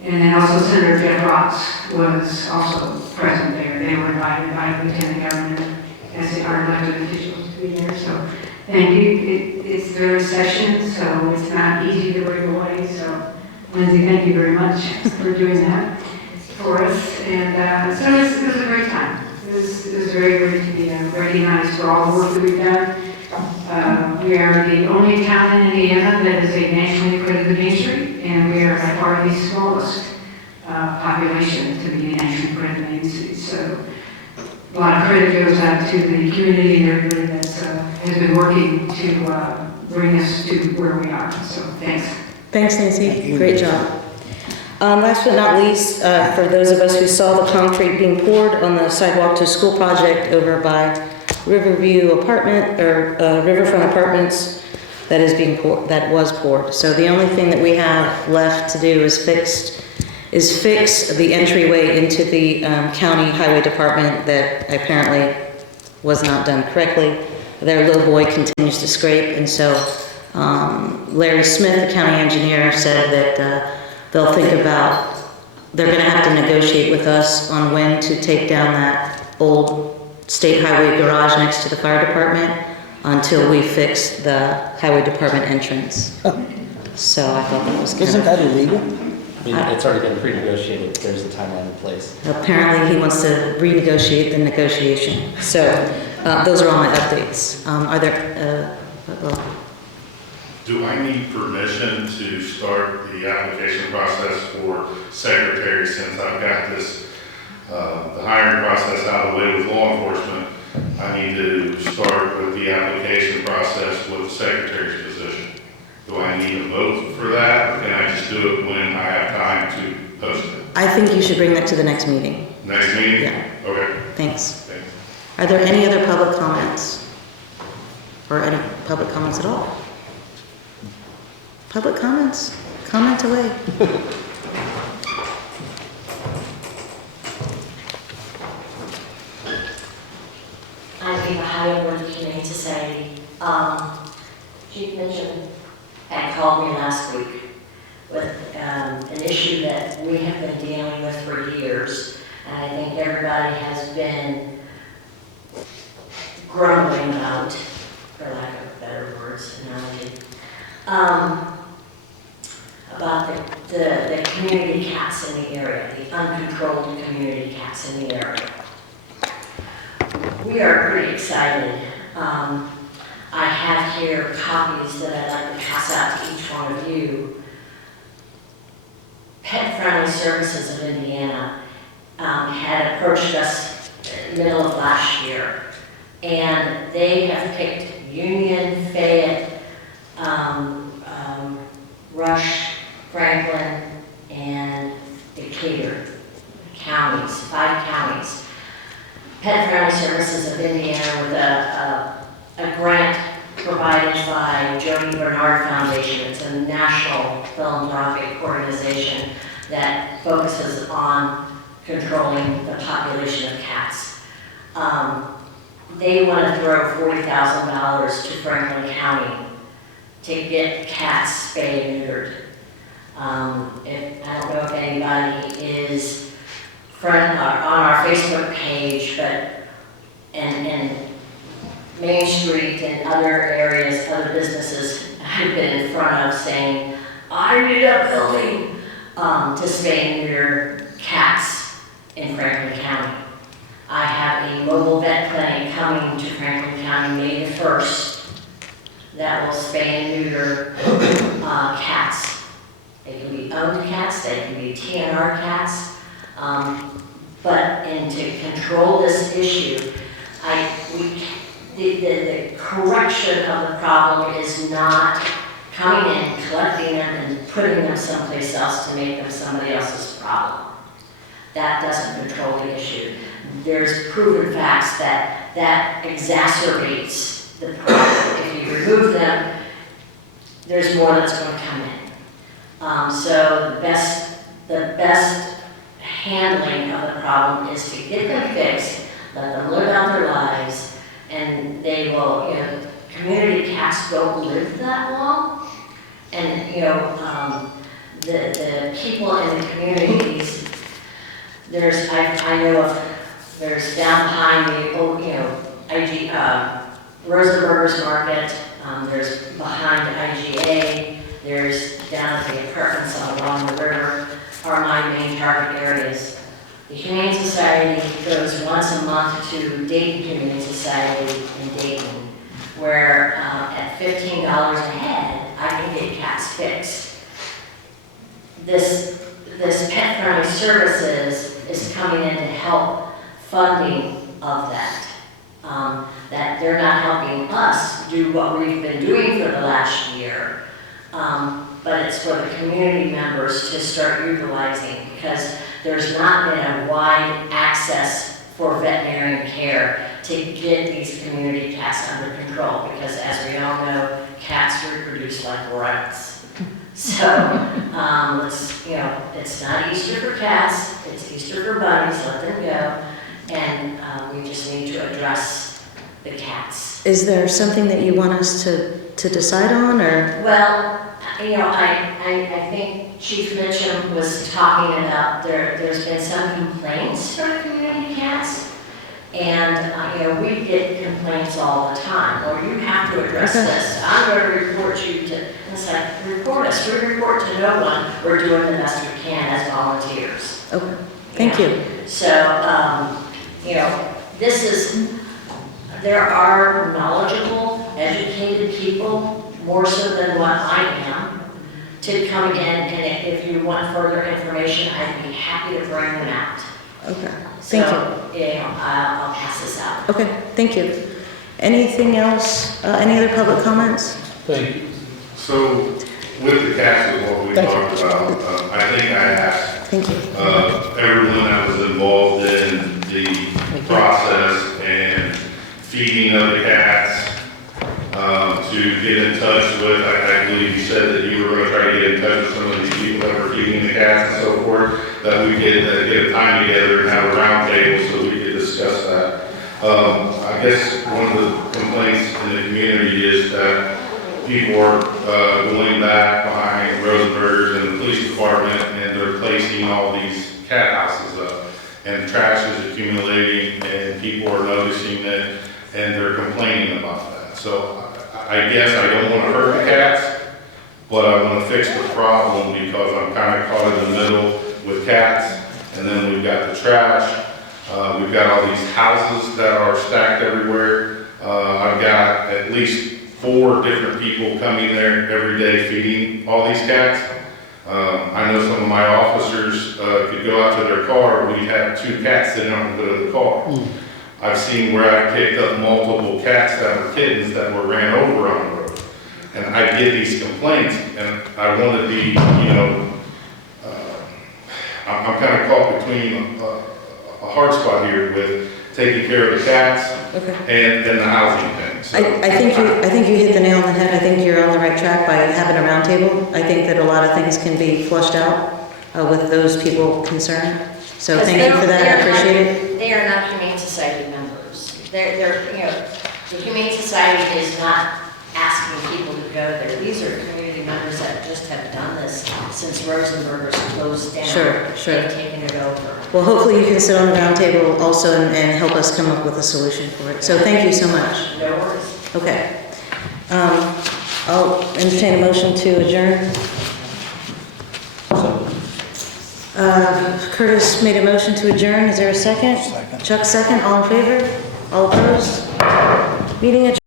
then also Senator Jeff Ross was also present there. They were invited by Lieutenant Governor as our elected officials to be there. So thank you. It's their session, so it's not easy to bring away. So Lindsay, thank you very much for doing that for us. And so it was a great time. It was very great to be recognized for all the work that we've done. We are the only town in Indiana that is a nationally accredited Main Street, and we are by far the smallest population to be an entry point to Main Street. So a lot of credit goes out to the community and everybody that has been working to bring us to where we are. So thanks. Thanks, Nancy. Great job. Last but not least, for those of us who saw the concrete being poured on the sidewalk to school project over by Riverview Apartment or Riverfront Apartments, that is being poured. That was poured. So the only thing that we have left to do is fix the entryway into the county highway department that apparently was not done correctly. Their little boy continues to scrape, and so Larry Smith, the county engineer, said that they'll think about, they're going to have to negotiate with us on when to take down that old state highway garage next to the fire department until we fix the highway department entrance. So I thought that was good. Isn't that illegal? I mean, it's already been pre-negotiated, there's a timeline in place. Apparently he wants to renegotiate the negotiation. So those are all my updates. Are there, Do I need permission to start the application process for secretary since I've got this, the hiring process out of the way with law enforcement? I need to start with the application process with the secretary's position. Do I need a vote for that, or can I just do it when I have time to post it? I think you should bring that to the next meeting. Next meeting? Yeah. Okay. Thanks. Thanks. Are there any other public comments? Or any public comments at all? Public comments? Comment away. I'm Eva Howard with the Humane Society. Chief Mitchell had called me last week with an issue that we have been dealing with for years, and I think everybody has been grumbling about, for lack of better words, analogy, about the community cats in the area, the uncontrolled community cats in the area. We are pretty excited. I have here copies that I'd like to pass out to each one of you. Pet Friendly Services of Indiana had approached us in the middle of last year, and they have picked Union, Fayette, Rush, Franklin, and Decatur counties, 5 counties. Pet Friendly Services of Indiana with a grant provided by Jody Bernard Foundation. It's a national philanthropic organization that focuses on controlling the population of cats. They want to throw $40,000 to Franklin County to get cats spayed and neutered. I don't know if anybody is on our Facebook page, but and Main Street and other areas, other businesses have been in front of saying, I need a building to spay and neuter cats in Franklin County. I have a mobile vet clinic coming to Franklin County May the 1st that will spay and neuter cats. They can be owned cats, they can be TNR cats. And to control this issue, the correction of the problem is not coming in, collecting them, and putting them someplace else to make them somebody else's problem. That doesn't control the issue. There's proven facts that exacerbates the problem. If you remove them, there's more that's going to come in. So the best handling of the problem is to get them fixed, let them live out their lives, and they will, community cats don't live that long, and, the people in the communities, I know of, there's down behind the old, Rosenberger's Market, there's behind IGA, there's down at the apartments along the river, are my main target areas. The Humane Society goes once a month to Dayton Humane Society in Dayton, where at $15 a head, I can get cats fixed. This Pet Friendly help funding of that. That they're not helping us do what we've been doing for the last year. But it's for the community members to start utilizing, because there's not been a wide access for veterinarian care to get these community cats under control, because as we all know, cats reproduce like rats. So, it's not Easter for cats, it's Easter for bunnies, let them go. And we just need to address the cats. Is there something that you want us to decide on, or? Well, I think Chief Mitchum was talking about there's been some complaints from the community cats. And, we get complaints all the time. Well, you have to address this. I'm going to report you to, and it's like, report us. We report to no one. We're doing the best we can as volunteers. Okay, thank you. So, there are knowledgeable, educated people, more so than what I am, to come again, and if you want further information, I'd be happy to bring them out. Okay, thank you. I'll pass this out. Okay, thank you. Anything else, any other public comments? Thank you. So with the cats is what we talked about. I think I asked everyone that was involved in the process and feeding of the cats to get in touch with. I believe you said that you were going to try to get in touch with some of these people that were feeding the cats and so forth, that we could get a time together and have a round table so we could discuss that. I guess one of the complaints in the community is that people are going back behind Rosenberg's and the police department, and they're placing all these cat houses up, and trash is accumulating, and people are noticing it, and they're complaining about that. So I guess I don't want to hurt the cats, but I want to fix the problem, because I'm kind of caught in the middle with cats, and then we've got the trash. We've got all these houses that are stacked everywhere. I've got at least 4 different people coming there every day feeding all these cats. I know some of my officers could go out to their car, we'd have 2 cats sitting on the hood of the car. I've seen where I picked up multiple cats that were kittens that were ran over on the road. And I get these complaints, and I want to be, I'm kind of caught between a hard spot here with taking care of the cats and the housing thing. So I think you hit the nail on the head. I think you're on the right track by having a roundtable. I think that a lot of things can be flushed out with those people concerned. So thank you for that. I appreciate it. They are not Humane Society members. The Humane Society is not asking people to go there. These are community members that just have done this since Rosenberg's closed down. Sure. They've taken it over. Well, hopefully you can sit on the round table also and help us come up with a solution for it. So thank you so much. No worries. Okay. I'll entertain a motion to adjourn. Curtis made a motion to adjourn. Is there a second? Second. Chuck second. All in favor? All opposed? Meeting adjourned.